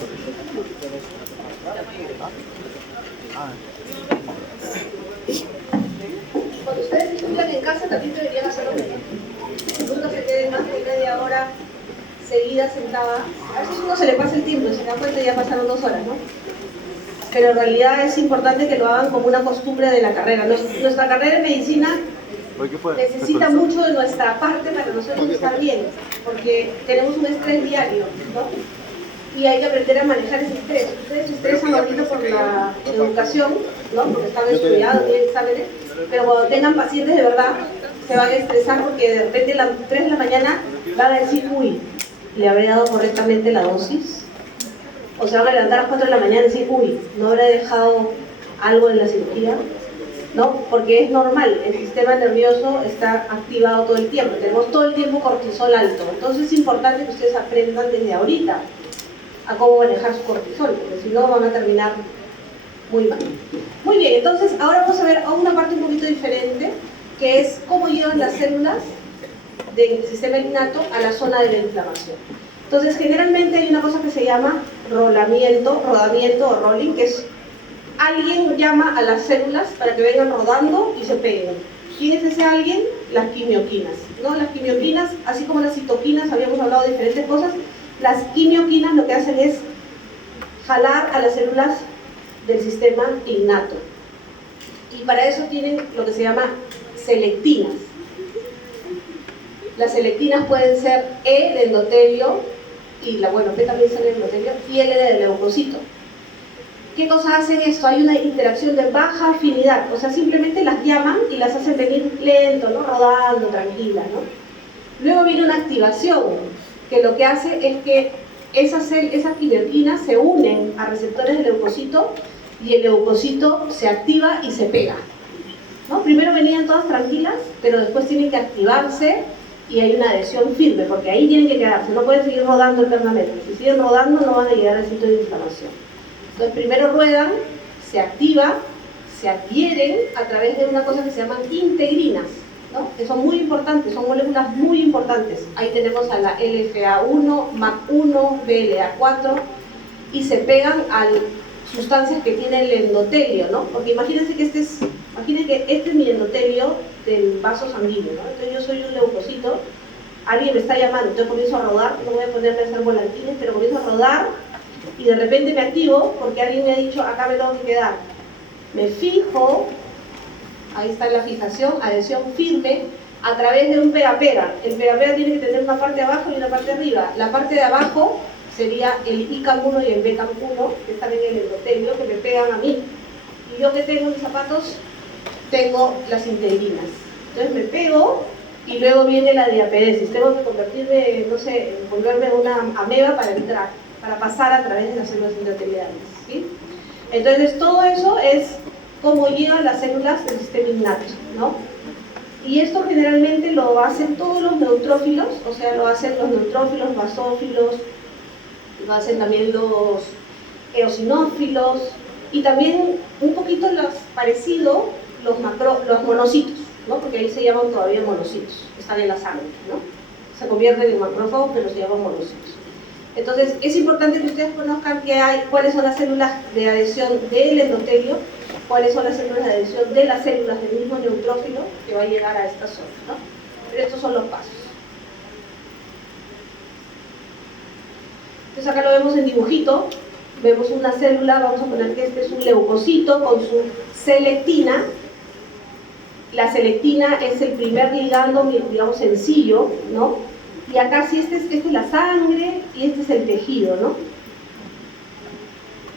Cuando ustedes estudian en casa también deberían hacerlo bien. Nunca se queden más de media hora seguida sentada. A veces uno se le pasa el tiempo y se da cuenta y ya pasaron 2 horas, ¿no? Pero en realidad es importante que lo hagan como una costumbre de la carrera. Nuestra carrera en medicina necesita mucho de nuestra parte para nosotros estar bien, porque tenemos un estrés diario, ¿no? Y hay que aprender a manejar ese estrés. Ustedes se estresan ahorita por la educación, ¿no? Porque están estudiados, tienen exámenes, pero cuando tengan pacientes de verdad, se van a estresar porque de repente a las 3 de la mañana van a decir, uy, ¿le habré dado correctamente la dosis? O se van a levantar a las 4 de la mañana y decir, uy, ¿no habré dejado algo en la cirugía? ¿No? Porque es normal, el sistema nervioso está activado todo el tiempo, tenemos todo el tiempo cortisol alto. Entonces es importante que ustedes aprendan desde ahorita a cómo manejar su cortisol, porque si no van a terminar muy mal. Muy bien, entonces ahora vamos a ver una parte un poquito diferente, que es cómo llevan las células del sistema innato a la zona de la inflamación. Entonces, generalmente hay una cosa que se llama rodamiento o rolling, que es alguien llama a las células para que vengan rodando y se peguen. ¿Quién es ese alguien? Las quimioquinas, ¿no? Las quimioquinas, así como las citoquinas, habíamos hablado de diferentes cosas, las quimioquinas lo que hacen es jalar a las células del sistema innato. Y para eso tienen lo que se llama selectinas. Las selectinas pueden ser E de endotelio, y P también sale del endotelio, y L del leucocito. ¿Qué cosa hacen esto? Hay una interacción de baja afinidad, o sea, simplemente las llaman y las hacen venir lento, ¿no? Rodando, tranquilas, ¿no? Luego viene una activación, que lo que hace es que esas quimioquinas se unen a receptores del leucocito y el leucocito se activa y se pega, ¿no? Primero venían todas tranquilas, pero después tienen que activarse y hay una adhesión firme, porque ahí tienen que quedarse, no pueden seguir rodando eternamente. Si siguen rodando no van a llegar al sitio de inflamación. Entonces primero ruedan, se activa, se adhieren a través de una cosa que se llaman integrinas, ¿no? Que son muy importantes, son moléculas muy importantes. Ahí tenemos a la LFA1, MAC1, BLA4 y se pegan a sustancias que tiene el endotelio, ¿no? Porque imagínense que este es mi endotelio del vaso sanguíneo, ¿no? Entonces yo soy un leucocito, alguien me está llamando, entonces comienzo a rodar, no voy a ponerme a hacer volantines, pero comienzo a rodar y de repente me activo porque alguien me ha dicho, acá me tengo que quedar. Me fijo, ahí está la fijación, adhesión firme, a través de un pega-pega. El pega-pega tiene que tener una parte de abajo y una parte de arriba. La parte de abajo sería el ICAM1 y el BCAM1, que están en el endotelio, que me pegan a mí. Y yo que tengo mis zapatos, tengo las integrinas. Entonces me pego y luego viene la diapedesis. Tengo que convertirme, no sé, volverme una ameba para entrar, para pasar a través de las células endoteliales, ¿sí? Entonces todo eso es cómo llegan las células del sistema innato, ¿no? Y esto generalmente lo hacen todos los neutrófilos, o sea, lo hacen los neutrófilos, basófilos, lo hacen también los eosinófilos, y también un poquito parecido los monocitos, ¿no? Porque ahí se llaman todavía monocitos, están en la sangre, ¿no? Se convierten en macrófagos, pero se llaman monocitos. Entonces, es importante que ustedes conozcan cuáles son las células de adhesión del endotelio, cuáles son las células de adhesión de las células del mismo neutrófilo que va a llegar a esta zona, ¿no? Pero estos son los pasos. Entonces acá lo vemos en dibujito, vemos una célula, vamos a poner que este es un leucocito con su selectina. La selectina es el primer ligando, digamos, sencillo, ¿no? Y acá sí, esta es la sangre y este es el tejido, ¿no?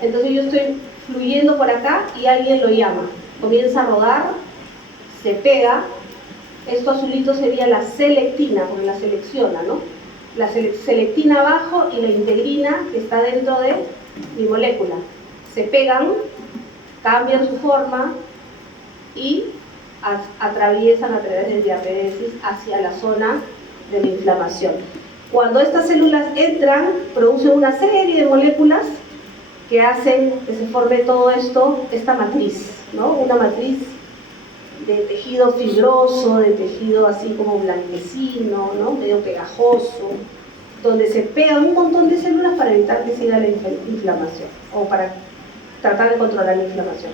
Entonces yo estoy fluyendo por acá y alguien lo llama. Comienza a rodar, se pega. Esto azulito sería la selectina, porque la selecciona, ¿no? La selectina abajo y la integrina que está dentro de mi molécula. Se pegan, cambian su forma y atraviesan a través del diapedesis hacia la zona de la inflamación. Cuando estas células entran, producen una serie de moléculas que hacen que se forme todo esto, esta matriz, ¿no? Una matriz de tejido fibroso, de tejido así como blanquecino, ¿no? Medio pegajoso, donde se pegan un montón de células para evitar que siga la inflamación o para tratar de controlar la inflamación.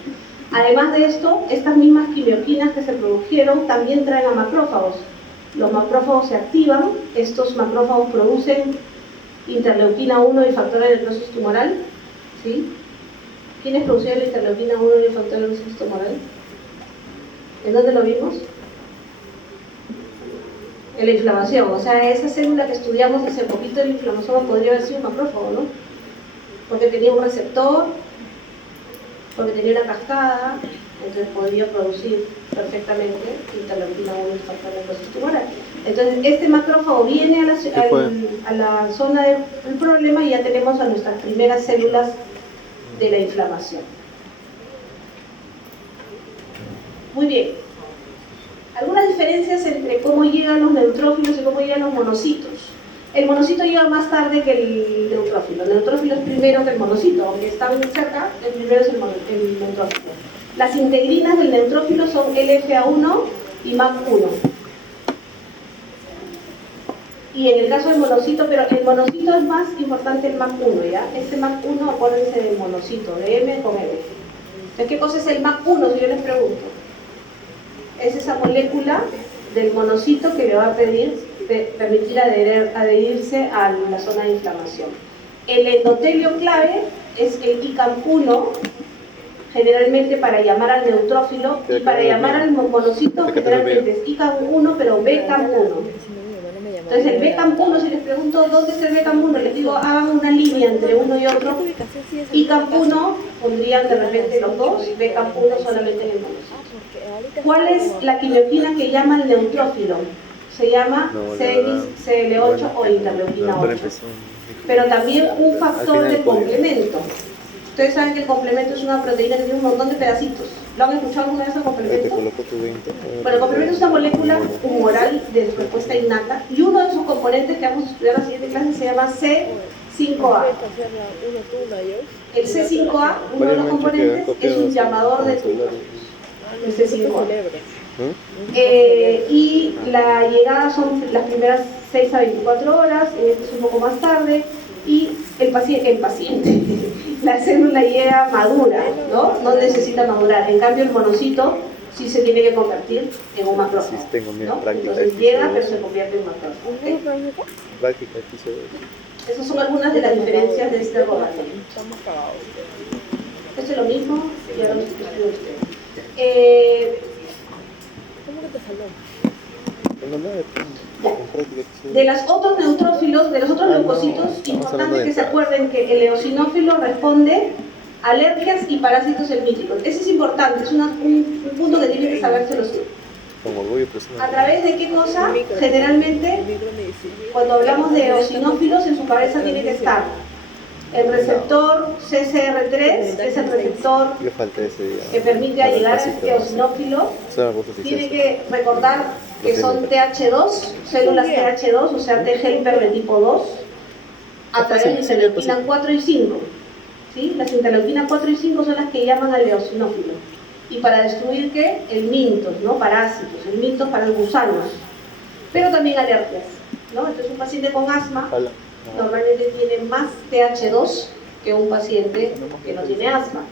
Además de esto, estas mismas quimioquinas que se produjeron también traen a macrófagos. Los macrófagos se activan, estos macrófagos producen interleuquina 1 y factor de necrosis tumoral, ¿sí? ¿Quiénes producían la interleuquina 1 y el factor de necrosis tumoral? ¿En dónde lo vimos? En la inflamación, o sea, esa célula que estudiamos hace poquito de la inflamación podría haber sido un macrófago, ¿no? Porque tenía un receptor, porque tenía una cascada, entonces podría producir perfectamente interleuquina 1 y factor de necrosis tumoral. Entonces, este macrófago viene a la zona del problema y ya tenemos a nuestras primeras células de la inflamación. Muy bien. Algunas diferencias entre cómo llegan los neutrófilos y cómo llegan los monocitos. El monocito llega más tarde que el neutrófilo. El neutrófilo es primero que el monocito, aunque están cerca, el primero es el neutrófilo. Las integrinas del neutrófilo son LFA1 y MAP1. Y en el caso del monocito, pero el monocito es más importante el MAP1, ¿ya? Este MAP1, acuérdense del monocito, de M con M. Entonces, ¿qué cosa es el MAP1, si yo les pregunto? Es esa molécula del monocito que le va a permitir adherirse a la zona de inflamación. El endotelio clave es el ICAM1, generalmente para llamar al neutrófilo, y para llamar al monocito generalmente es ICAM1, pero BCAM1. Entonces el BCAM1, si les pregunto dónde es el BCAM1, les digo hagan una línea entre uno y otro. ICAM1 pondrían de repente los dos, BCAM1 solamente en el monocito. ¿Cuál es la quimioquina que llama al neutrófilo? Se llama CXCL8 o interleuquina 8. Pero también un factor de complemento. Ustedes saben que el complemento es una proteína que tiene un montón de pedacitos. ¿Lo han escuchado alguna vez el complemento? Bueno, el complemento es una molécula humoral de respuesta innata y uno de sus componentes que vamos a estudiar en la siguiente clase se llama C5A. El C5A, uno de los componentes, es un llamador de tumores. El C5A. Y la llegada son las primeras 6 a 24 horas, este es un poco más tarde, y el paciente la célula llega madura, ¿no? No necesita madurar. En cambio, el monocito sí se tiene que convertir en un macrófago, ¿no? Entonces llega, pero se convierte en un macrófago. ¿Okay? Esas son algunas de las diferencias de este rodaje. Esto es lo mismo y ahora lo explico a ustedes. ¿Cómo que te salió? De los otros neutrófilos, de los otros leucocitos, importante que se acuerden que el eosinófilo responde a alergias y parásitos helmínticos. Ese es importante, es un punto que tienen que sabérselo sí. Con orgullo personal. ¿A través de qué cosa? Generalmente, cuando hablamos de eosinófilos, en su cabeza tiene que estar el receptor CCR3, que es el receptor Yo falté ese día. que permite Para el llegar pasito, al eosinófilo. Son algunos Tiene excesos. que recordar que son TH2, células TH2, o sea, T helper de tipo 2, a través de interleuquina 4 y 5. ¿Sí? Las interleuquinas 4 y 5 son las que llaman al eosinófilo. Y para destruir, ¿qué? El mintos, ¿no? Parásitos, el mintos para los gusanos. Pero también alergias, ¿no? Entonces un paciente con asma Ojalá. No. normalmente tiene más TH2 que un paciente que no tiene asma.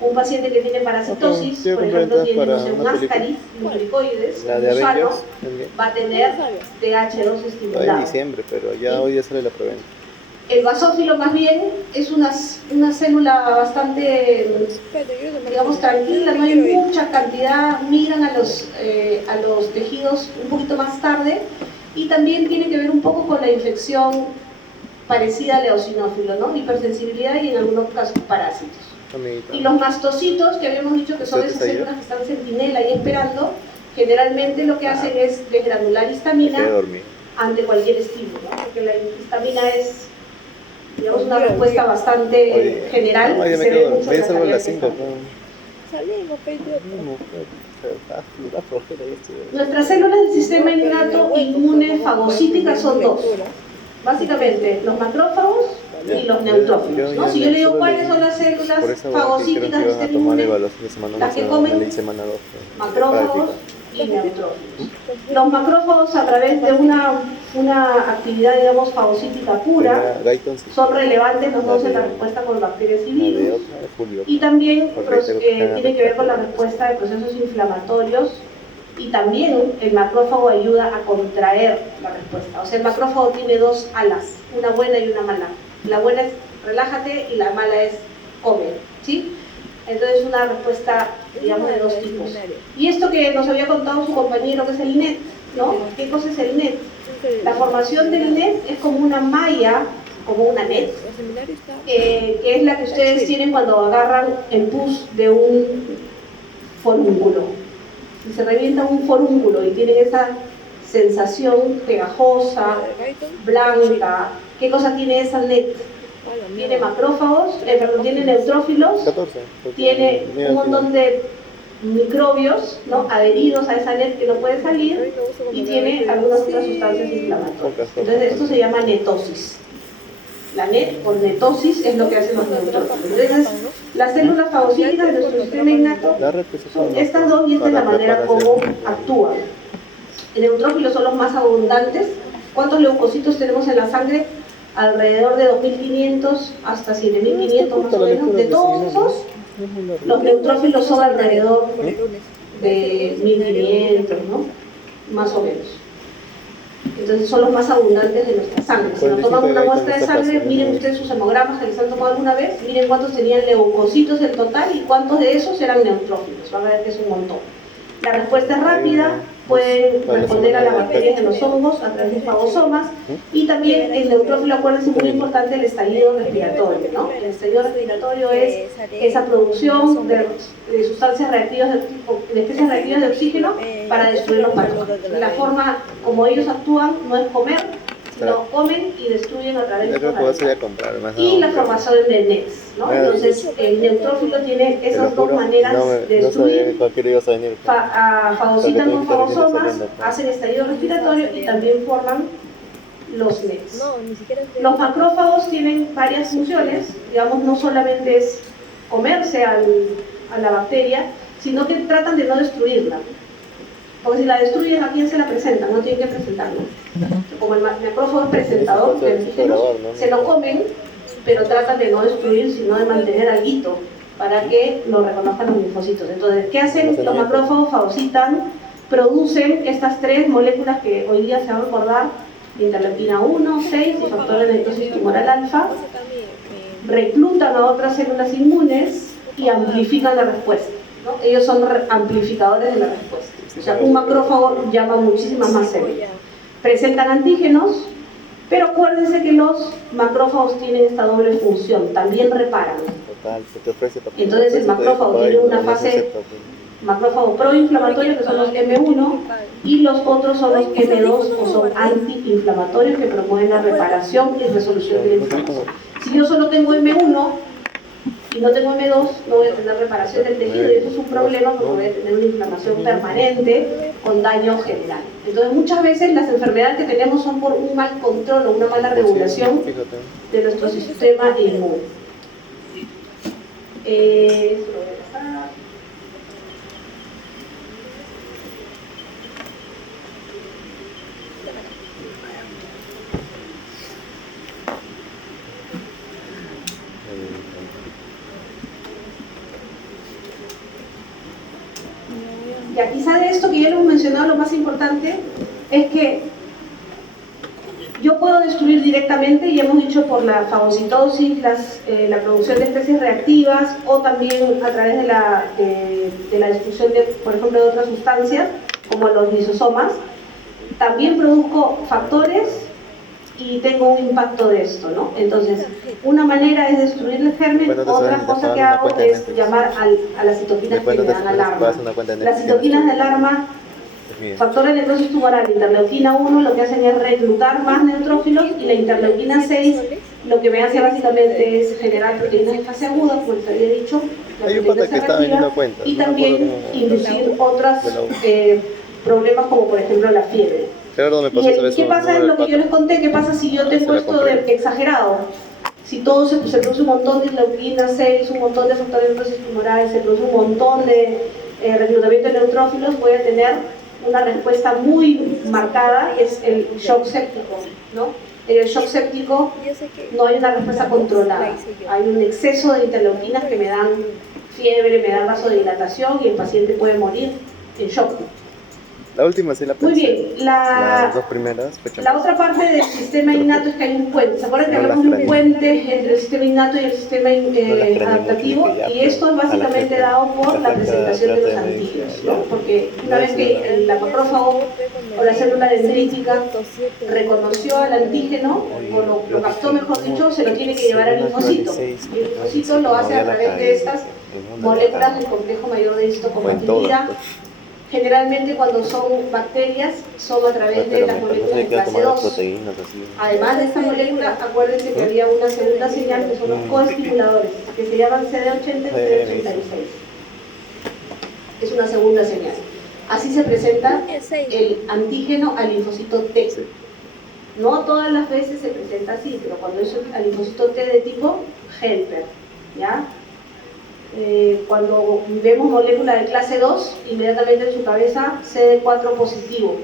Un paciente que tiene parasitosis, Ok, quiero por comprar ejemplo, entradas tiene, no para sé, un una película. ascaris, un glicoides, La un de gusano, Avengers. también. va a tener TH2 Va en estimulado. diciembre, pero ya Sí. hoy ya sale la preventa. El basófilo más bien es una célula bastante, digamos, tranquila, no hay mucha cantidad, migran a los tejidos un poquito más tarde y también tiene que ver un poco con la infección parecida al eosinófilo, ¿no? Hipersensibilidad y en algunos casos parásitos. Amiguita. Y los mastocitos, que habíamos dicho que son ¿Ustedes esas ahí? células que están centinela y esperando, generalmente lo que hacen es desgranular Me quedé histamina dormido. ante cualquier estímulo, ¿no? Porque la histamina es, digamos, una respuesta bastante Oye, general. no, ya me se ve quedo mucho dormido. Voy a en salgo a las alergias 5. también. Salimos, pedido. Da flojera esto. Nuestras células del sistema innato inmune fagocíticas son dos. Básicamente, los macrófagos y los neutrófilos, ¿no? Si yo le digo cuáles son las células Por esa fagocíticas del que iban a sistema tomar inmune, evaluación de semana las que 1, comen semana 2. macrófagos y neutrófilos. Los macrófagos, a través de una actividad, digamos, fagocítica pura, son relevantes los dos en la respuesta con bacterias y virus, y también tiene que ver con la respuesta de procesos inflamatorios, y también el macrófago ayuda a contraer la respuesta. O sea, el macrófago tiene dos alas, una buena y una mala. La buena es relájate y la mala es come, ¿sí? Entonces una respuesta, digamos, de dos tipos. Y esto que nos había contado su compañero, que es el NET, ¿no? ¿Qué cosa es el NET? La formación del NET es como una malla, como una net, que es la que ustedes tienen cuando agarran el pus de un forúnculo. Si se revienta un forúnculo y tienen esa sensación pegajosa, blanca, ¿qué cosa tiene esa net? Tiene macrófagos, tiene neutrófilos, 14. tiene un montón de microbios, ¿no?, adheridos a esa net que no puede salir, y tiene algunas otras sustancias inflamatorias. Entonces esto se llama netosis. La net o netosis es lo que hacen los neutrófilos. Entonces, las células fagocíticas de nuestro sistema innato son estas dos, y esta es la manera como actúan. El neutrófilos son los más abundantes. ¿Cuántos leucocitos tenemos en la sangre? Alrededor de 2.500 hasta 7.500 más o menos. De todos esos, los neutrófilos son alrededor de 1.500, ¿no? Más o menos. Entonces son los más abundantes de nuestra sangre. Si nos tomamos una muestra de sangre, miren ustedes sus hemogramas que les han tomado alguna vez, miren cuántos tenían leucocitos en total y cuántos de esos eran neutrófilos. Van a ver que es un montón. La respuesta es rápida, pueden responder a las bacterias de los hongos a través de fagosomas, y también el neutrófilo, acuérdense, muy importante, el estallido respiratorio, ¿no? El estallido respiratorio es esa producción de sustancias reactivas, de especies reactivas de oxígeno para destruir los patógenos. La forma como ellos actúan no es comer, sino comen y destruyen a través de los radicales. Y la formación de nets, ¿no? Entonces el neutrófilo tiene esas dos maneras de destruir. Fagocitan con fagosomas, hacen estallido respiratorio y también forman los nets. Los macrófagos tienen varias funciones, digamos, no solamente es comerse a la bacteria, sino que tratan de no destruirla. Porque si la destruyen, ¿a quién se la presentan? No tienen que presentarla. Como el macrófago es presentador de antígenos, se lo comen, pero tratan de no destruir, sino de mantener alguito para que lo reconozcan los linfocitos. Entonces, ¿qué hacen? Los macrófagos fagocitan, producen estas tres moléculas que hoy día se van a acordar: interleuquina 1, 6 y factor de necrosis tumoral alfa, reclutan a otras células inmunes y amplifican la respuesta, ¿no? Ellos son amplificadores de la respuesta. O sea, un macrófago llama muchísimas más células. Presentan antígenos, pero acuérdense que los macrófagos tienen esta doble función, también reparan. Entonces el macrófago tiene una fase macrófagos proinflamatorios, que son los M1, y los otros son los M2, o son antiinflamatorios, que promueven la reparación y resolución de la inflamación. Si yo solo tengo M1 y no tengo M2, no voy a tener reparación del tejido, y eso es un problema porque voy a tener una inflamación permanente con daño general. Entonces, muchas veces las enfermedades que tenemos son por un mal control o una mala regulación de nuestro sistema inmune. Esto lo voy a pasar. Ya, quizá de esto que ya lo hemos mencionado, lo más importante es que yo puedo destruir directamente, y hemos dicho por la fagocitosis, la producción de especies reactivas, o también a través de la destrucción de, por ejemplo, de otras sustancias, como los lisosomas. También produzco factores y tengo un impacto de esto, ¿no? Entonces, una manera es destruir el germen, otra cosa que hago es llamar a las citoquinas que me dan alarma. Las citoquinas de alarma, factor de necrosis tumoral, interleuquina 1, lo que hacen es reclutar más neutrófilos, y la interleuquina 6 lo que me hace básicamente es generar proteínas de fase aguda, como les había dicho, la proteína C reactiva, y también inducir otros problemas como por ejemplo la fiebre. ¿Y qué pasa en lo que yo les conté? ¿Qué pasa si yo tengo esto de exagerado? Si todo se produce un montón de interleuquina 6, un montón de factores de necrosis tumoral, se produce un montón de reclutamiento de neutrófilos, voy a tener una respuesta muy marcada, que es el shock séptico, ¿no? En el shock séptico no hay una respuesta controlada, hay un exceso de interleuquinas que me dan fiebre, me dan vasodilatación, y el paciente puede morir en shock. La última sí la pensé. Muy bien, las dos primeras. La otra parte del sistema innato es que hay un puente. ¿Se acuerdan que hablamos de un puente entre el sistema innato y el sistema adaptativo? Y esto es básicamente dado por la presentación de los antígenos, ¿no? Porque una vez que el macrófago o la célula dendrítica reconoció al antígeno, o lo captó, mejor dicho, se lo tiene que llevar al linfocito. Y el linfocito lo hace a través de estas moléculas del complejo mayor de histocompatibilidad. Generalmente cuando son bacterias son a través de las moléculas de clase 2. Además de esta molécula, acuérdense que había una segunda señal que son los coestimuladores, que se llaman CD80 y CD86. Es una segunda señal. Así se presenta el antígeno al linfocito T. No todas las veces se presenta así, pero cuando es al linfocito T de tipo helper, ¿ya? Cuando vemos molécula de clase 2, inmediatamente en su cabeza CD4 positivo,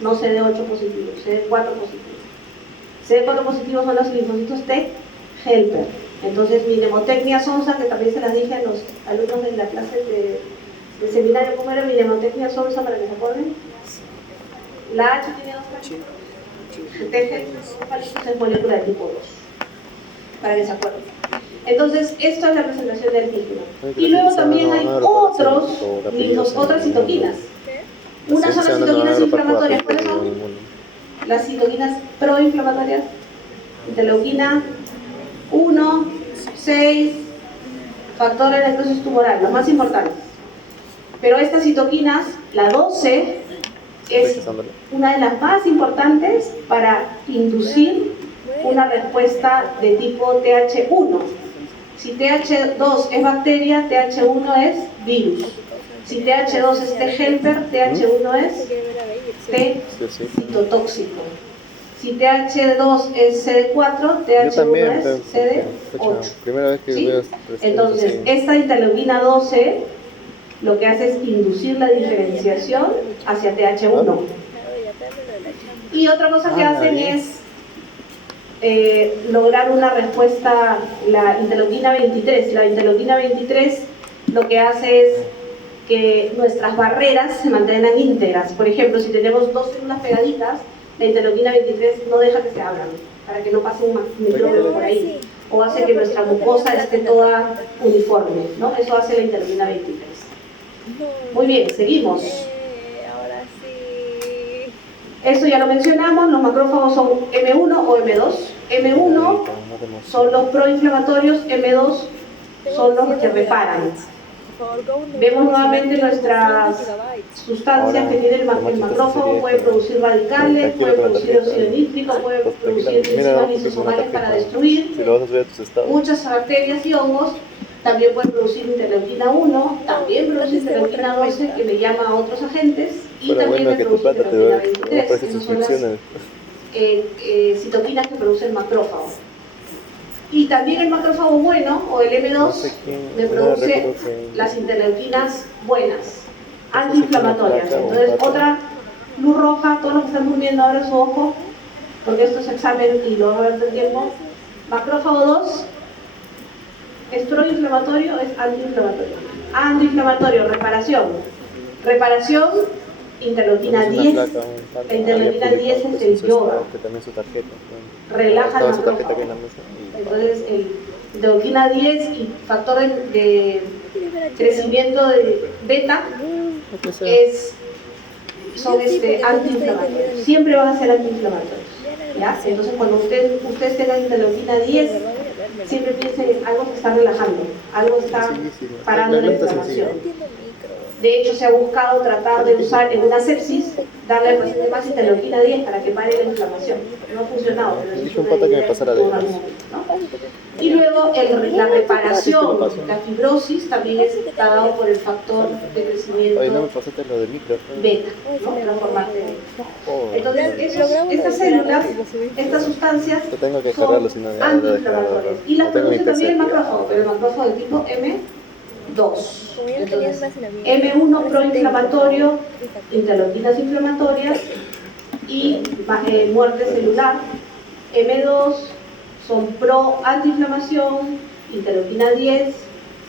no CD8 positivo, CD4 positivo. CD4 positivos son los linfocitos T helper. Entonces mi mnemotecnia sonsa, que también se las dije a los alumnos de la clase de seminario, ¿cómo era mi mnemotecnia sonsa para que se acuerden? La H tiene dos palitos, T es molécula de tipo 2, para que se acuerden. Entonces, esto es la presentación del antígeno. Y luego también hay otras citoquinas. Una son las citoquinas inflamatorias. ¿Cuáles son? Las citoquinas proinflamatorias. Interleuquina 1, 6, factor de necrosis tumoral, los más importantes. Pero estas citoquinas, la 12, es una de las más importantes para inducir una respuesta de tipo TH1. Si TH2 es bacteria, TH1 es virus. Si TH2 es T helper, TH1 es T citotóxico. Si TH2 es CD4, TH1 es CD8. Primera vez que ¿Sí? veo Entonces, esta interleuquina 12 lo que hace es inducir la diferenciación hacia TH1. Y otra cosa que hacen es lograr una respuesta, la interleuquina 23. La interleuquina 23 lo que hace es que nuestras barreras se mantengan íntegras. Por ejemplo, si tenemos dos células pegaditas, la interleuquina 23 no deja que se abran, para que no pase un micróbio por ahí, o hace que nuestra mucosa esté toda uniforme, ¿no? Eso hace la interleuquina 23. Muy bien, seguimos. Ahora sí. Esto ya lo mencionamos, los macrófagos son M1 o M2. M1 son los proinflamatorios, M2 son los que reparan. Vemos nuevamente nuestras sustancias que tiene el macrófago. Puede producir radicales, puede producir óxido nítrico, puede producir enzimas lisosomales para destruir. Si lo vas a subir a tus estados. Muchas bacterias y hongos. También puede producir interleuquina 1, también produce interleuquina 12 que le llama a otros agentes y Pero también bueno, le que tu produce plata te da interleuquina 23, ofrece que son las suscripciones. citoquinas que produce el macrófago. Y también el macrófago bueno, o el M2, No sé quién, le no produce recuerdo quién. las interleuquinas buenas, antiinflamatorias. Entonces, otra luz roja, todos los que están durmiendo ahora en su ojo, porque esto es examen y lo vamos a ver todo el tiempo. Macrófago 2, es proinflamatorio, es antiinflamatorio. Antiinflamatorio, reparación. Reparación, interleuquina 10. La interleuquina 10 es el yoga. Que también su tarjeta. Relaja el Estaba su tarjeta aquí macrófago. en la mesa. Entonces, el interleuquina 10 y factor de crecimiento de beta son antiinflamatorios. Siempre van a ser antiinflamatorios. ¿Ya? Entonces, cuando ustedes tengan interleuquina 10, siempre piensen en algo que está relajando, algo está parando la inflamación. De hecho, se ha buscado tratar de usar en una sepsis, darle al paciente más interleuquina 10 para que pare la inflamación. No ha funcionado, pero es Dijo un una pata que me idea pasara en de algún más. momento, ¿no? Y luego la reparación, la fibrosis también está dado por el factor de crecimiento Oye, no me pasaste lo de micro. beta, ¿no? Transformante beta. Joder. Entonces, estas células, estas sustancias Yo tengo que son descargarlo, si no ya lo antiinflamatorias. Y las no tengo ni produce también el PC, macrófago, pero el macrófago de tipo M2. Como yo no tenía almacenamiento. M1 proinflamatorio, interleuquinas inflamatorias y muerte celular. M2 son pro antiinflamación, interleuquina 10,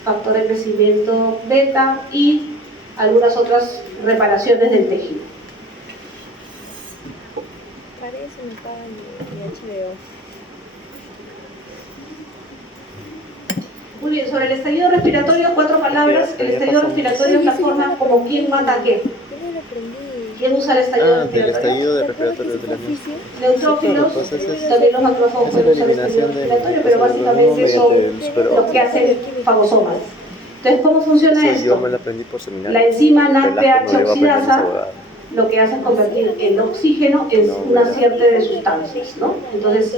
factor de crecimiento beta y algunas otras reparaciones del tejido. Para eso me pagan mi HBO. Muy bien, sobre el estallido respiratorio, 4 palabras. El estallido respiratorio es la forma como quién mata a qué. Yo no lo aprendí. ¿Quién usa el estallido Ah, del respiratorio? estallido de respiratorio de la Neutrófilos, Sí, claro, pues ese es- también los macrófagos esa es pueden la usar el estallido eliminación de- respiratorio, pero básicamente mediante son el superóxido. los que hacen fagosomas. Entonces, ¿cómo funciona Eso yo esto? me lo aprendí por seminario. La enzima Relajo, NADPH no le va a aprender oxidasa esa huevada. lo que hace es convertir el oxígeno en una serie de sustancias, ¿no? Entonces,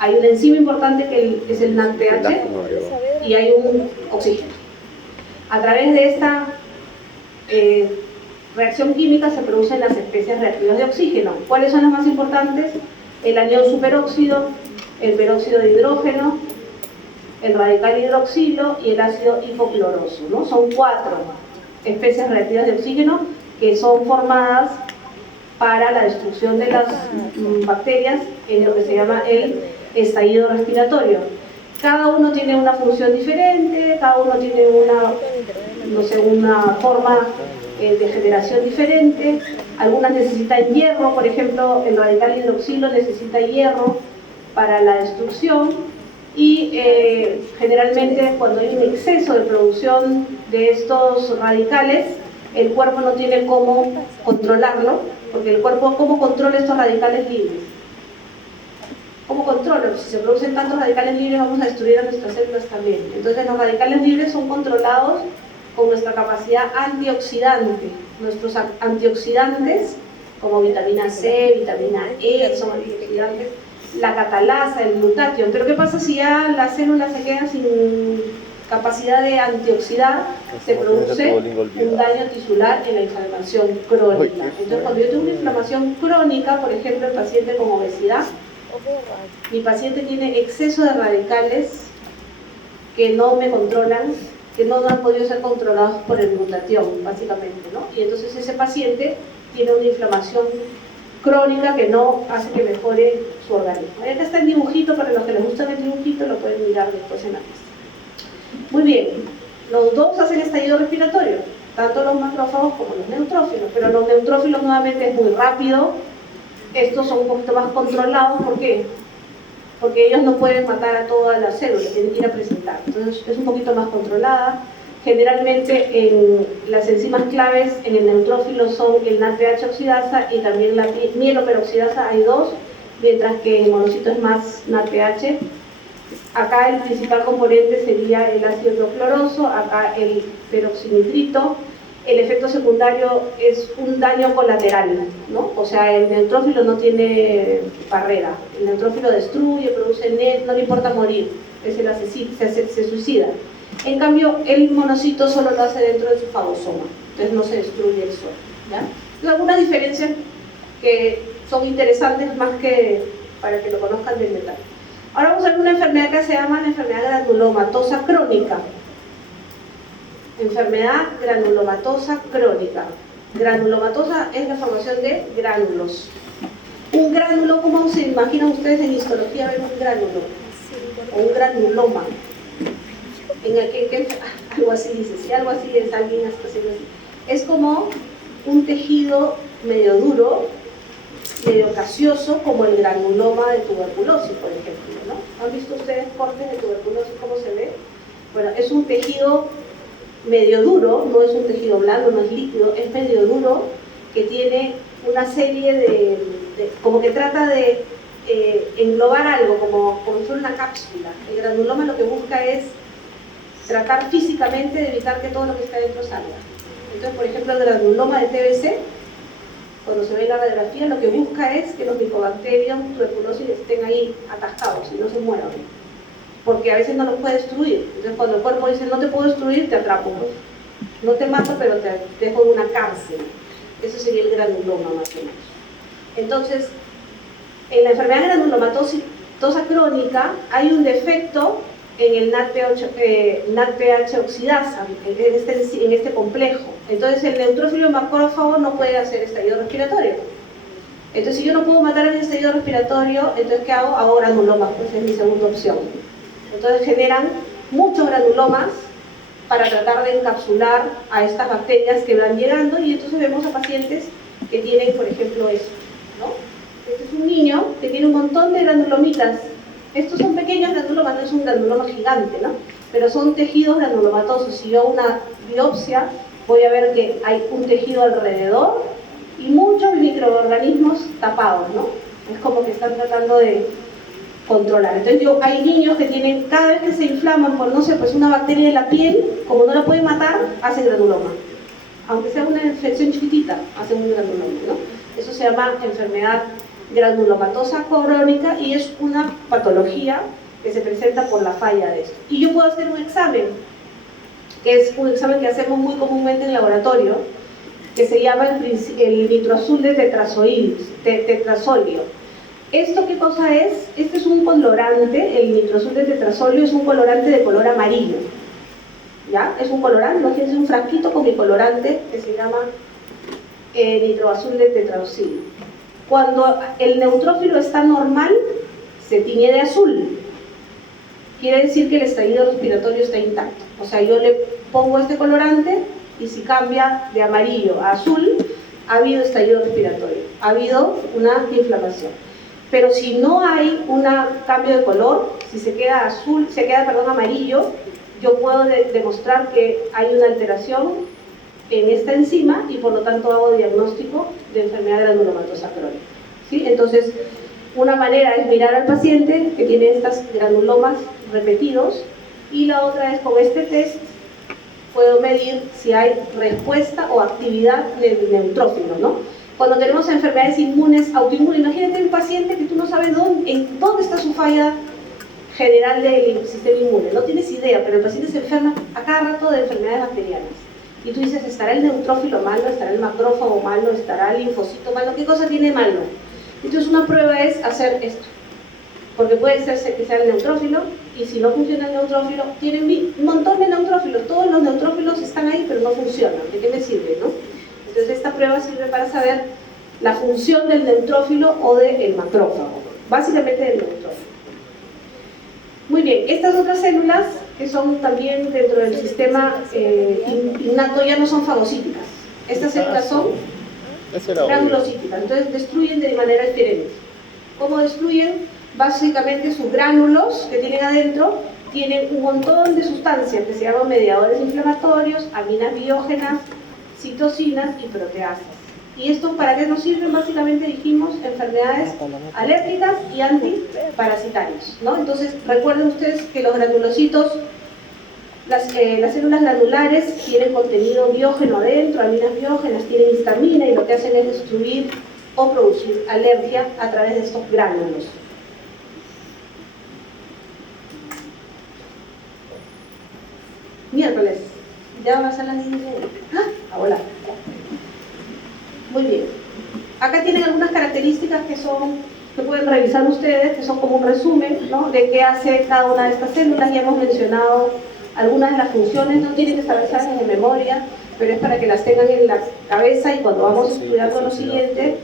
hay una enzima importante que es el NADPH Relajo, no le va. y hay un oxígeno. A través de esta reacción química se producen las especies reactivas de oxígeno. ¿Cuáles son las más importantes? El anión superóxido, el peróxido de hidrógeno, el radical hidroxilo y el ácido hipocloroso, ¿no? Son 4 especies reactivas de oxígeno que son formadas para la destrucción de las bacterias en lo que se llama el estallido respiratorio. Cada uno tiene una función diferente, cada uno tiene una forma de generación diferente. Algunas necesitan hierro, por ejemplo, el radical hidroxilo necesita hierro para la destrucción y generalmente cuando hay un exceso de producción de estos radicales, el cuerpo no tiene cómo controlarlo, porque el cuerpo, ¿cómo controla estos radicales libres? ¿Cómo controla? Si se producen tantos radicales libres, vamos a destruir a nuestras células también. Entonces, los radicales libres son controlados con nuestra capacidad antioxidante. Nuestros antioxidantes, como vitamina C, vitamina E, son antioxidantes. La catalasa, el glutatión. Pero ¿qué pasa si ya las células se quedan sin capacidad de antioxidar? Se produce un daño tisular en la inflamación crónica. Entonces, cuando yo tengo una inflamación crónica, por ejemplo, el paciente con obesidad, mi paciente tiene exceso de radicales que no me controlan, que no han podido ser controlados por el glutatión, básicamente, ¿no? Y entonces ese paciente tiene una inflamación crónica que no hace que mejore su organismo. Acá está el dibujito, para los que les gusta el dibujito lo pueden mirar después en la lista. Muy bien, los dos hacen estallido respiratorio, tanto los macrófagos como los neutrófilos, pero los neutrófilos nuevamente es muy rápido. Estos son un poquito más controlados. ¿Por qué? Porque ellos no pueden matar a todas las células, tienen que ir a presentar. Entonces es un poquito más controlada. Generalmente las enzimas claves en el neutrófilo son el NADPH oxidasa y también la mieloperoxidasa, hay 2, mientras que en el monocito es más NADPH. Acá el principal componente sería el ácido hidrocloroso, acá el peroxinitrito. El efecto secundario es un daño colateral, ¿no? O sea, el neutrófilo no tiene barrera. El neutrófilo destruye, produce net, no le importa morir, es el asesino, se suicida. En cambio, el monocito solo lo hace dentro de su fagosoma, entonces no se destruye el solo, ¿ya? Entonces, algunas diferencias que son interesantes más que para que lo conozcan del metal. Ahora vamos a ver una enfermedad que se llama la enfermedad granulomatosa crónica. Enfermedad granulomatosa crónica. Granulomatosa es la formación de gránulos. Un gránulo, ¿cómo se imaginan ustedes en histología ver un gránulo? O un granuloma. Algo así dice, si algo así es alguien así. Es como un tejido medio duro, medio gaseoso, como el granuloma de tuberculosis, por ejemplo, ¿no? ¿Han visto ustedes cortes de tuberculosis cómo se ve? Bueno, es un tejido medio duro, no es un tejido blando, no es líquido, es medio duro, que tiene una serie de como que trata de englobar algo, como si fuera una cápsula. El granuloma lo que busca es tratar físicamente de evitar que todo lo que está dentro salga. Entonces, por ejemplo, el granuloma de TBC, cuando se ve la radiografía, lo que busca es que los micobacterios tuberculosis estén ahí atascados y no se muevan, porque a veces no los puede destruir. Entonces, cuando el cuerpo dice no te puedo destruir, te atrapo, no te mato, pero te dejo en una cárcel. Eso sería el granuloma, más o menos. Entonces, en la enfermedad granulomatosa crónica hay un defecto en el NADPH oxidasa, en este complejo. Entonces el neutrófilo macrófago no puede hacer estallido respiratorio. Entonces si yo no puedo matar el estallido respiratorio, entonces ¿qué hago? Hago granulomas, pues es mi segunda opción. Entonces generan muchos granulomas para tratar de encapsular a estas bacterias que van llegando, y entonces vemos a pacientes que tienen, por ejemplo, esto, ¿no? Este es un niño que tiene un montón de granulomitas. Estos son pequeños granulomas, no es un granuloma gigante, ¿no? Pero son tejidos granulomatosos. Si yo hago una biopsia, voy a ver que hay un tejido alrededor y muchos microorganismos tapados, ¿no? Es como que están tratando de controlar. Entonces hay niños que tienen, cada vez que se inflaman por, no sé, pues una bacteria de la piel, como no la pueden matar, hacen granuloma. Aunque sea una infección chiquitita, hacen un granuloma, ¿no? Eso se llama enfermedad granulomatosa crónica y es una patología que se presenta por la falla de esto. Y yo puedo hacer un examen, que es un examen que hacemos muy comúnmente en laboratorio, que se llama el nitroazul de tetrasolio. ¿Esto qué cosa es? Este es un colorante, el nitroazul de tetrasolio es un colorante de color amarillo. ¿Ya? Es un colorante, imagínense un frasquito con mi colorante que se llama nitroazul de tetrasolio. Cuando el neutrófilo está normal, se tiñe de azul. Quiere decir que el estallido respiratorio está intacto. O sea, yo le pongo este colorante y si cambia de amarillo a azul, ha habido estallido respiratorio, ha habido una inflamación. Pero si no hay un cambio de color, si se queda amarillo, yo puedo demostrar que hay una alteración en esta enzima y por lo tanto hago diagnóstico de enfermedad granulomatosa crónica. ¿Sí? Entonces, una manera es mirar al paciente que tiene estas granulomas repetidos, y la otra es con este test puedo medir si hay respuesta o actividad del neutrófilo, ¿no? Cuando tenemos enfermedades inmunes, autoinmunes, imagínate un paciente que tú no sabes dónde está su falla general del sistema inmune, no tienes idea, pero el paciente se enferma a cada rato de enfermedades bacterianas. Y tú dices, ¿estará el neutrófilo malo? ¿Estará el macrófago malo? ¿Estará el linfocito malo? ¿Qué cosa tiene malo? Entonces una prueba es hacer esto, porque puede ser que sea el neutrófilo, y si no funciona el neutrófilo, tienen un montón de neutrófilos, todos los neutrófilos están ahí pero no funcionan. ¿De qué me sirve, no? Entonces esta prueba sirve para saber la función del neutrófilo o del macrófago, básicamente del neutrófilo. Muy bien, estas otras células que son también dentro del sistema innato ya no son fagocíticas. Estas células son granulocíticas, entonces destruyen de manera diferente. ¿Cómo destruyen? Básicamente sus gránulos que tienen adentro tienen un montón de sustancias que se llaman mediadores inflamatorios, aminas biógenas, citocinas y proteasas. ¿Y esto para qué nos sirven? Básicamente dijimos enfermedades alérgicas y antiparasitarios, ¿no? Entonces recuerden ustedes que los granulocitos, las células granulares tienen contenido biógeno adentro, aminas biógenas, tienen histamina y lo que hacen es destruir o producir alergia a través de estos gránulos. Miércoles, ya va a ser las 10. ¡Ah! Hola. Muy bien. Acá tienen algunas características que pueden revisar ustedes, que son como un resumen, ¿no?, de qué hace cada una de estas células. Ya hemos mencionado algunas de las funciones, no tienen que saberlas de memoria, pero es para que las tengan en la cabeza y cuando vamos a estudiar con lo siguiente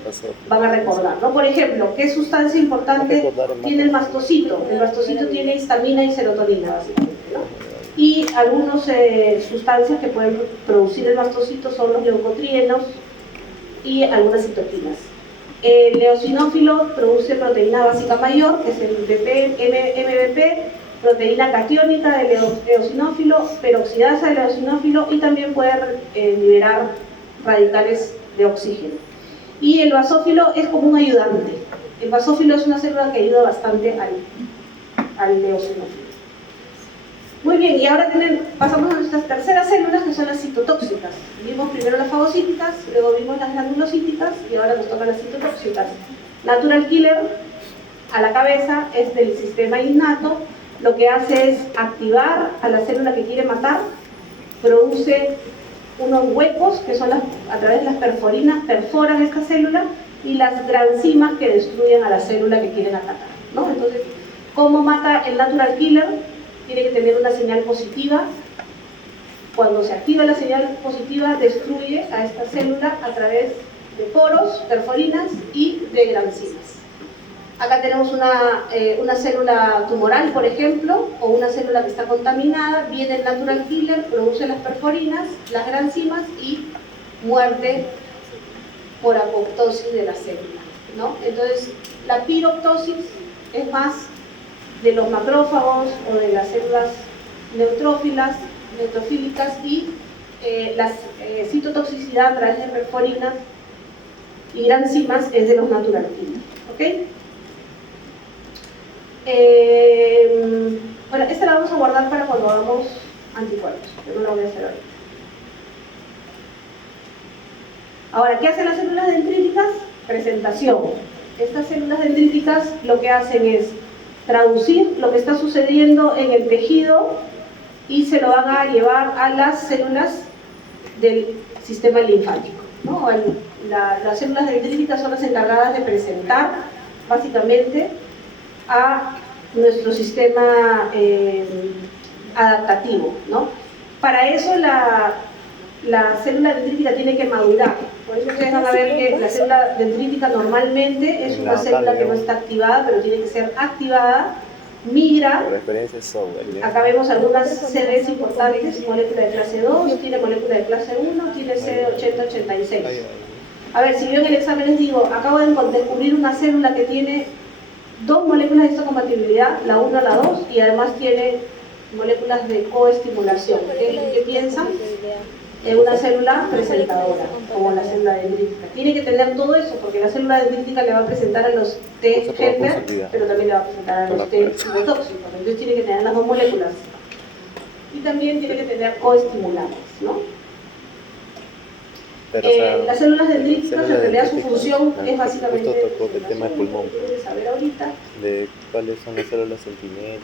van a recordar, ¿no? Por ejemplo, ¿qué sustancia importante tiene el mastocito? El mastocito tiene histamina y serotonina, básicamente, ¿no? Y algunas sustancias que pueden producir el mastocito son los leucotrienos y algunas citoquinas. El eosinófilo produce proteína básica mayor, que es el MBP, proteína catiónica del eosinófilo, peroxidasa del eosinófilo y también puede liberar radicales de oxígeno. Y el basófilo es como un ayudante. El basófilo es una célula que ayuda bastante al eosinófilo. Muy bien, y ahora pasamos a nuestras terceras células, que son las citotóxicas. Vimos primero las fagocíticas, luego vimos las granulocíticas y ahora nos tocan las citotóxicas. Natural killer a la cabeza es del sistema innato. Lo que hace es activar a la célula que quiere matar, produce unos huecos que son a través de las perforinas, perforan esta célula y las granzimas que destruyen a la célula que quieren atacar, ¿no? Entonces, ¿cómo mata el natural killer? Tiene que tener una señal positiva. Cuando se activa la señal positiva, destruye a esta célula a través de poros, perforinas y de granzimas. Acá tenemos una célula tumoral, por ejemplo, o una célula que está contaminada. Viene el natural killer, produce las perforinas, las granzimas y muerte por apoptosis de la célula, ¿no? Entonces, la piroptosis es más de los macrófagos o de las células neutrofílicas y la citotoxicidad a través de perforinas y granzimas es de los natural killer, ¿ok? Bueno, esta la vamos a guardar para cuando hagamos anticuerpos, yo no la voy a hacer ahorita. Ahora, ¿qué hacen las células dendríticas? Presentación. Estas células dendríticas lo que hacen es traducir lo que está sucediendo en el tejido y se lo van a llevar a las células del sistema linfático, ¿no? Las células dendríticas son las encargadas de presentar básicamente a nuestro sistema adaptativo, ¿no? Para eso la célula dendrítica tiene que madurar. Por eso ustedes van a ver que la célula dendrítica normalmente es una célula que no está activada, pero tiene que ser activada, migra. Acá vemos algunas sedes importantes, molécula de clase 2, tiene molécula de clase 1, tiene CD80-86. A ver, si yo en el examen les digo, acabo de descubrir una célula que tiene 2 moléculas de histocompatibilidad, la 1 a la 2, y además tiene moléculas de coestimulación. ¿Qué piensan? Es una célula presentadora, como la célula dendrítica. Tiene que tener todo eso, porque la célula dendrítica le va a presentar a los T helper, pero también le va a presentar a los T citotóxicos. Entonces tiene que tener las 2 moléculas. Y también tiene que tener coestimulantes, ¿no? Las células dendríticas, en realidad su función es básicamente el tema de pulmón, saber ahorita. De cuáles son las células centinelas,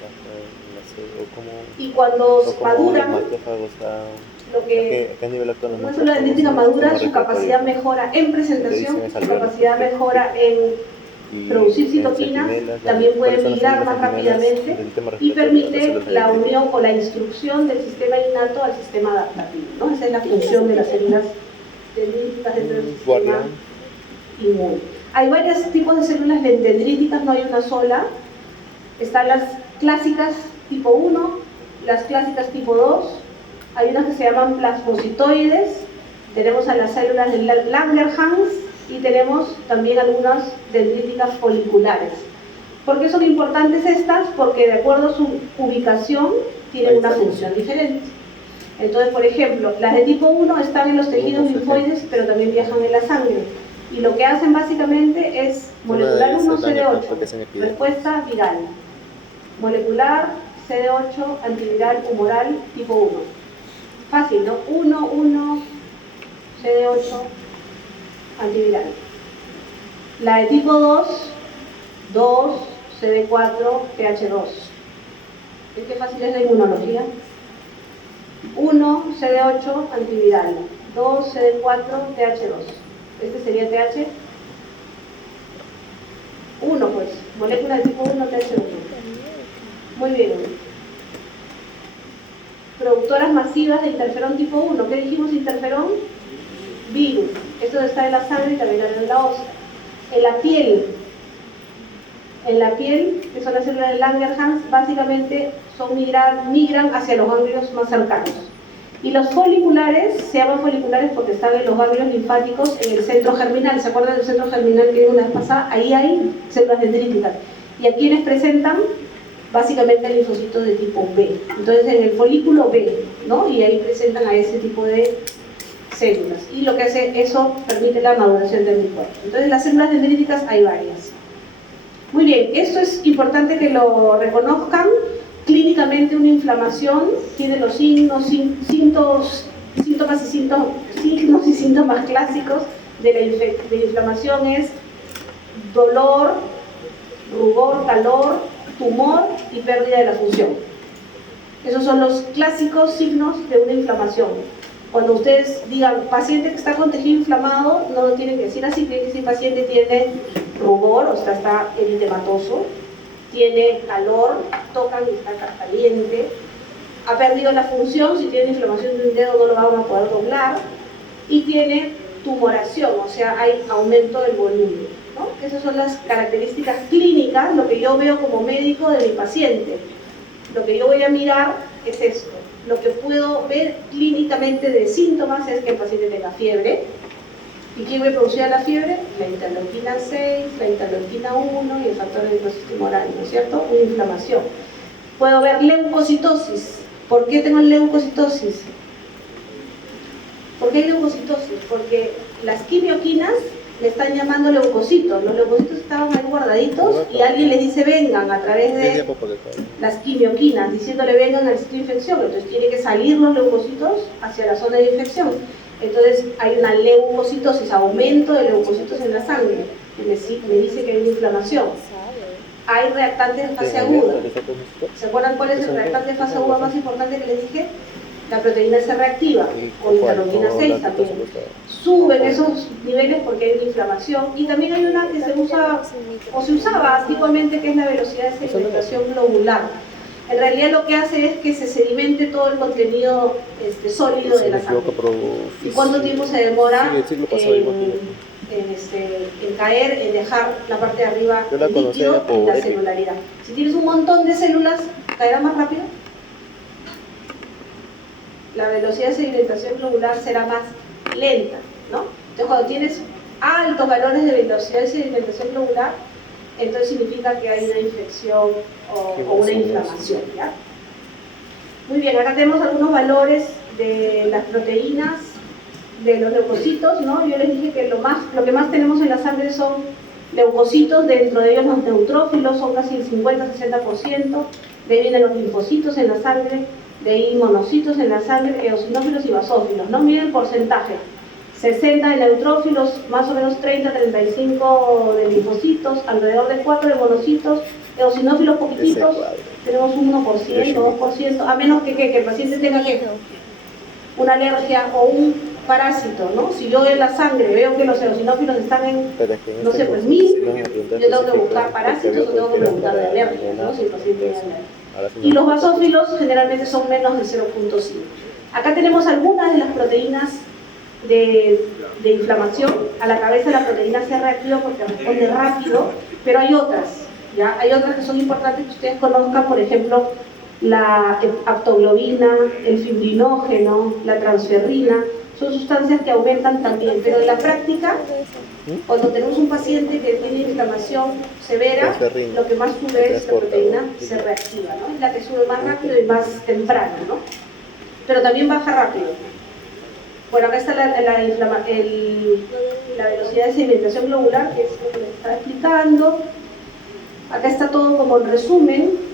o cómo, y cuando maduran, lo que una célula dendrítica madura, su capacidad mejora en presentación, su capacidad mejora en producir citoquinas, también puede migrar más rápidamente y permite la unión o la instrucción del sistema innato al sistema adaptativo, ¿no? Esa es la función de las células dendríticas dentro del sistema inmune. Hay varios tipos de células dendríticas, no hay una sola. Están las clásicas tipo 1, las clásicas tipo 2, hay unas que se llaman plasmocitoides, tenemos a las células de Langerhans y tenemos también algunas dendríticas foliculares. ¿Por qué son importantes estas? Porque de acuerdo a su ubicación tienen una función diferente. Entonces, por ejemplo, las de tipo 1 están en los tejidos linfoides, pero también viajan en la sangre. Y lo que hacen básicamente es molecular 1 CD8, respuesta viral. Molecular CD8 antiviral humoral tipo 1. Fácil, ¿no? 1 CD8 antiviral. La de tipo 2 CD4 TH2. ¿Es que fácil es la inmunología? 1 CD8 antiviral, 2 CD4 TH2. Este sería TH 1, pues, molécula de tipo 1 TH1. Muy bien. Productoras masivas de interferón tipo 1. ¿Qué dijimos interferón? Virus. Esto está en la sangre y también en la ósea. En la piel, que son las células de Langerhans, básicamente migran hacia los ganglios más cercanos. Y los foliculares se llaman foliculares porque están en los ganglios linfáticos en el centro germinal. ¿Se acuerdan del centro germinal que vimos la vez pasada? Ahí hay células dendríticas. Y a quienes presentan básicamente linfocitos de tipo B. Entonces en el folículo B, ¿no? Y ahí presentan a ese tipo de células. Y lo que hace eso permite la maduración del anticuerpo. Entonces las células dendríticas hay varias. Muy bien, esto es importante que lo reconozcan. Clínicamente una inflamación tiene los signos y síntomas clásicos de inflamación es dolor, rubor, calor, tumor y pérdida de la función. Esos son los clásicos signos de una inflamación. Cuando ustedes digan paciente que está con tejido inflamado, no lo tienen que decir así, tienen que decir paciente tiene rubor, o sea, está eritematoso, tiene calor, tocan y está caliente, ha perdido la función, si tiene inflamación de un dedo no lo van a poder doblar, y tiene tumoración, o sea, hay aumento del volumen, ¿no? Esas son las características clínicas, lo que yo veo como médico de mi paciente. Lo que yo voy a mirar es esto. Lo que puedo ver clínicamente de síntomas es que el paciente tenga fiebre. ¿Y quién me producía la fiebre? La interleuquina 6, la interleuquina 1 y el factor de necrosis tumoral, ¿no es cierto? Una inflamación. Puedo ver leucocitosis. ¿Por qué tengo leucocitosis? ¿Por qué hay leucocitosis? Porque las quimioquinas le están llamando leucocitos. Los leucocitos estaban ahí guardaditos y alguien les dice vengan a través de las quimioquinas, diciéndole vengan al sitio de infección. Entonces tiene que salir los leucocitos hacia la zona de infección. Entonces hay una leucocitosis, aumento de leucocitos en la sangre, que me dice que hay una inflamación. Hay reactantes de fase aguda. ¿Se acuerdan cuál es el reactante de fase aguda más importante que les dije? La proteína C reactiva, o interleuquina 6 también. Suben esos niveles porque hay una inflamación. Y también hay una que se usa, o se usaba antiguamente, que es la velocidad de sedimentación globular. En realidad lo que hace es que se sedimente todo el contenido sólido de la sangre. ¿Y cuánto tiempo se demora en caer, en dejar la parte de arriba líquido y la celularidad? Si tienes un montón de células, ¿caerá más rápido? La velocidad de sedimentación globular será más lenta, ¿no? Entonces cuando tienes altos valores de velocidad de sedimentación globular, entonces significa que hay una infección o una inflamación, ¿ya? Muy bien, acá tenemos algunos valores de las proteínas, de los leucocitos, ¿no? Yo les dije que lo que más tenemos en la sangre son leucocitos, dentro de ellos los neutrófilos son casi el 50-60%, de ahí vienen los linfocitos en la sangre, de ahí monocitos en la sangre, eosinófilos y basófilos, ¿no? Miren el porcentaje. 60 de neutrófilos, más o menos 30-35 de linfocitos, alrededor de 4 de monocitos, eosinófilos poquititos, tenemos un 1%, 2%, a menos que el paciente tenga una alergia o un parásito, ¿no? Si yo en la sangre veo que los eosinófilos están en, no sé, pues 1000, yo tengo que buscar parásitos o tengo que preguntar de alergia, ¿no? Si el paciente tiene alergia. Y los basófilos generalmente son menos de 0.5. Acá tenemos algunas de las proteínas de inflamación. A la cabeza la proteína C reactiva porque responde rápido, pero hay otras, ¿ya? Hay otras que son importantes que ustedes conozcan, por ejemplo, la aptoglobina, el fibrinógeno, la transferrina, son sustancias que aumentan también, pero en la práctica, cuando tenemos un paciente que tiene inflamación severa, lo que más sube es la proteína C reactiva, ¿no? Es la que sube más rápido y más temprano, ¿no? pero también baja rápido. Bueno, acá está la velocidad de sedimentación globular, que es lo que les estaba explicando. Acá está todo como en resumen.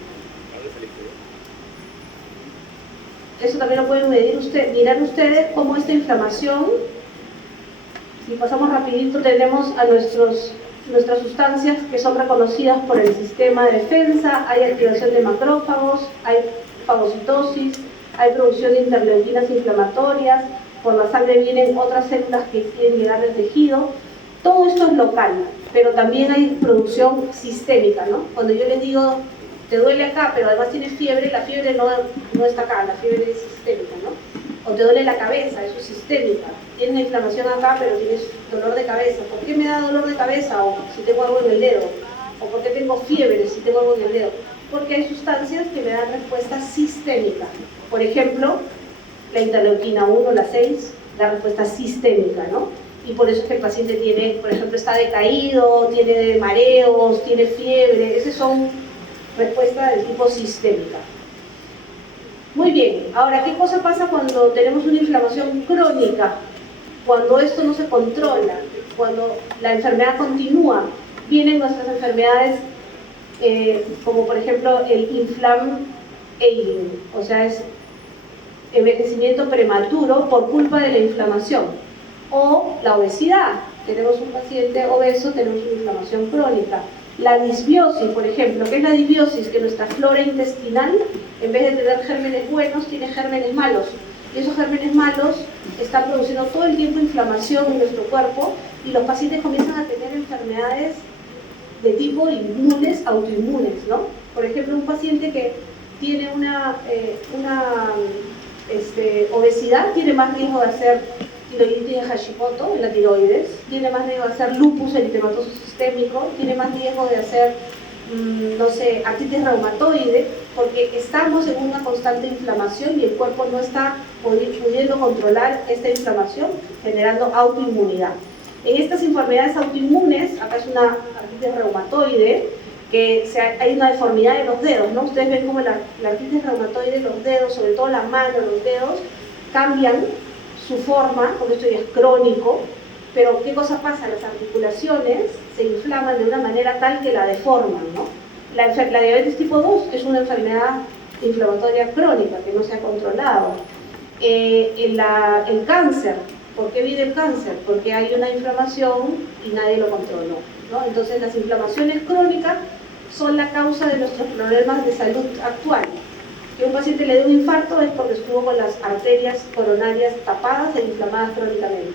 Eso también lo pueden mirar ustedes cómo esta inflamación. Si pasamos rapidito, tenemos a nuestras sustancias que son reconocidas por el sistema de defensa, hay activación de macrófagos, hay fagocitosis, hay producción de interleuquinas inflamatorias, por la sangre vienen otras células que quieren llegar al tejido. Todo esto es local, pero también hay producción sistémica, ¿no? Cuando yo les digo, te duele acá, pero además tienes fiebre, la fiebre no está acá, la fiebre es sistémica, ¿no? O te duele la cabeza, eso es sistémica. Tienes inflamación acá, pero tienes dolor de cabeza. ¿Por qué me da dolor de cabeza? O si tengo algo en el dedo. O por qué tengo fiebre si tengo algo en el dedo. Porque hay sustancias que me dan respuesta sistémica. Por ejemplo, la interleuquina 1, la 6, da respuesta sistémica, ¿no? Y por eso es que el paciente tiene, por ejemplo, está decaído, tiene mareos, tiene fiebre. Esas son respuestas del tipo sistémica. Muy bien, ahora, ¿qué cosa pasa cuando tenemos una inflamación crónica? Cuando esto no se controla, cuando la enfermedad continúa, vienen nuestras enfermedades como por ejemplo el inflam aging, o sea, es envejecimiento prematuro por culpa de la inflamación, o la obesidad. Tenemos un paciente obeso, tenemos una inflamación crónica. La disbiosis, por ejemplo, ¿qué es la disbiosis? Que nuestra flora intestinal, en vez de tener gérmenes buenos, tiene gérmenes malos. Y esos gérmenes malos están produciendo todo el tiempo inflamación en nuestro cuerpo y los pacientes comienzan a tener enfermedades de tipo inmunes, autoinmunes, ¿no? Por ejemplo, un paciente que tiene una obesidad tiene más riesgo de hacer tiroiditis de Hashimoto en la tiroides, tiene más riesgo de hacer lupus eritematoso sistémico, tiene más riesgo de hacer, no sé, artritis reumatoide, porque estamos en una constante inflamación y el cuerpo no está pudiendo controlar esta inflamación, generando autoinmunidad. En estas enfermedades autoinmunes, acá es una artritis reumatoide, que hay una deformidad de los dedos, ¿no? Ustedes ven como la artritis reumatoide, los dedos, sobre todo la mano, los dedos, cambian su forma, porque esto ya es crónico, pero ¿qué cosa pasa? Las articulaciones se inflaman de una manera tal que la deforman, ¿no? La diabetes tipo 2 es una enfermedad inflamatoria crónica que no se ha controlado. El cáncer, ¿por qué viene el cáncer? Porque hay una inflamación y nadie lo controló, ¿no? Entonces las inflamaciones crónicas son la causa de nuestros problemas de salud actual. Que un paciente le dé un infarto es porque estuvo con las arterias coronarias tapadas e inflamadas crónicamente.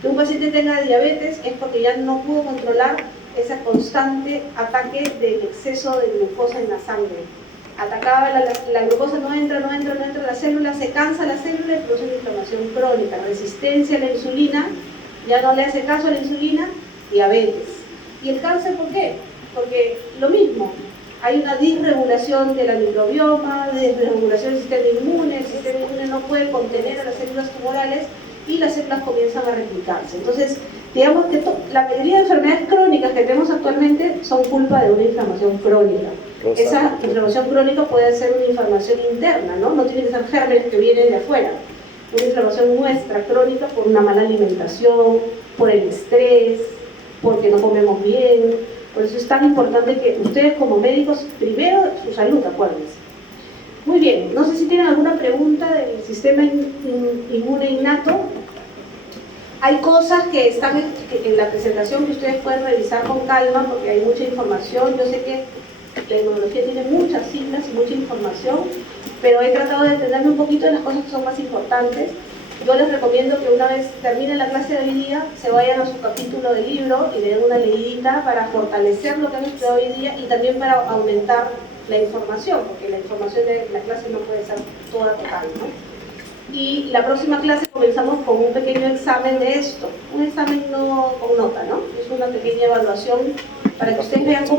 Que un paciente tenga diabetes es porque ya no pudo controlar ese constante ataque del exceso de glucosa en la sangre. Atacaba la glucosa, no entra la célula, se cansa la célula y produce una inflamación crónica, resistencia a la insulina, ya no le hace caso a la insulina, diabetes. ¿Y el cáncer por qué? Porque lo mismo, hay una disregulación de la microbioma, disregulación del sistema inmune, el sistema inmune no puede contener a las células tumorales y las células comienzan a replicarse. Entonces, digamos que la mayoría de enfermedades crónicas que tenemos actualmente son culpa de una inflamación crónica. Esa inflamación crónica puede ser una inflamación interna, ¿no? No tiene que ser gérmenes que vienen de afuera. Una inflamación nuestra crónica por una mala alimentación, por el estrés, porque no comemos bien. Por eso es tan importante que ustedes como médicos, primero su salud, acuérdense. Muy bien, no sé si tienen alguna pregunta del sistema inmune innato. Hay cosas que están en la presentación que ustedes pueden revisar con calma porque hay mucha información. Yo sé que la inmunología tiene muchas siglas y mucha información, pero he tratado de entenderme un poquito de las cosas que son más importantes. Yo les recomiendo que una vez terminen la clase de hoy día, se vayan a su capítulo de libro y le den una leidita para fortalecer lo que han estudiado hoy día y también para aumentar la información, porque la información de la clase no puede ser toda total, ¿no? Y la próxima clase comenzamos con un pequeño examen de esto, un examen no con nota, ¿no? Es una pequeña evaluación para que ustedes vean cómo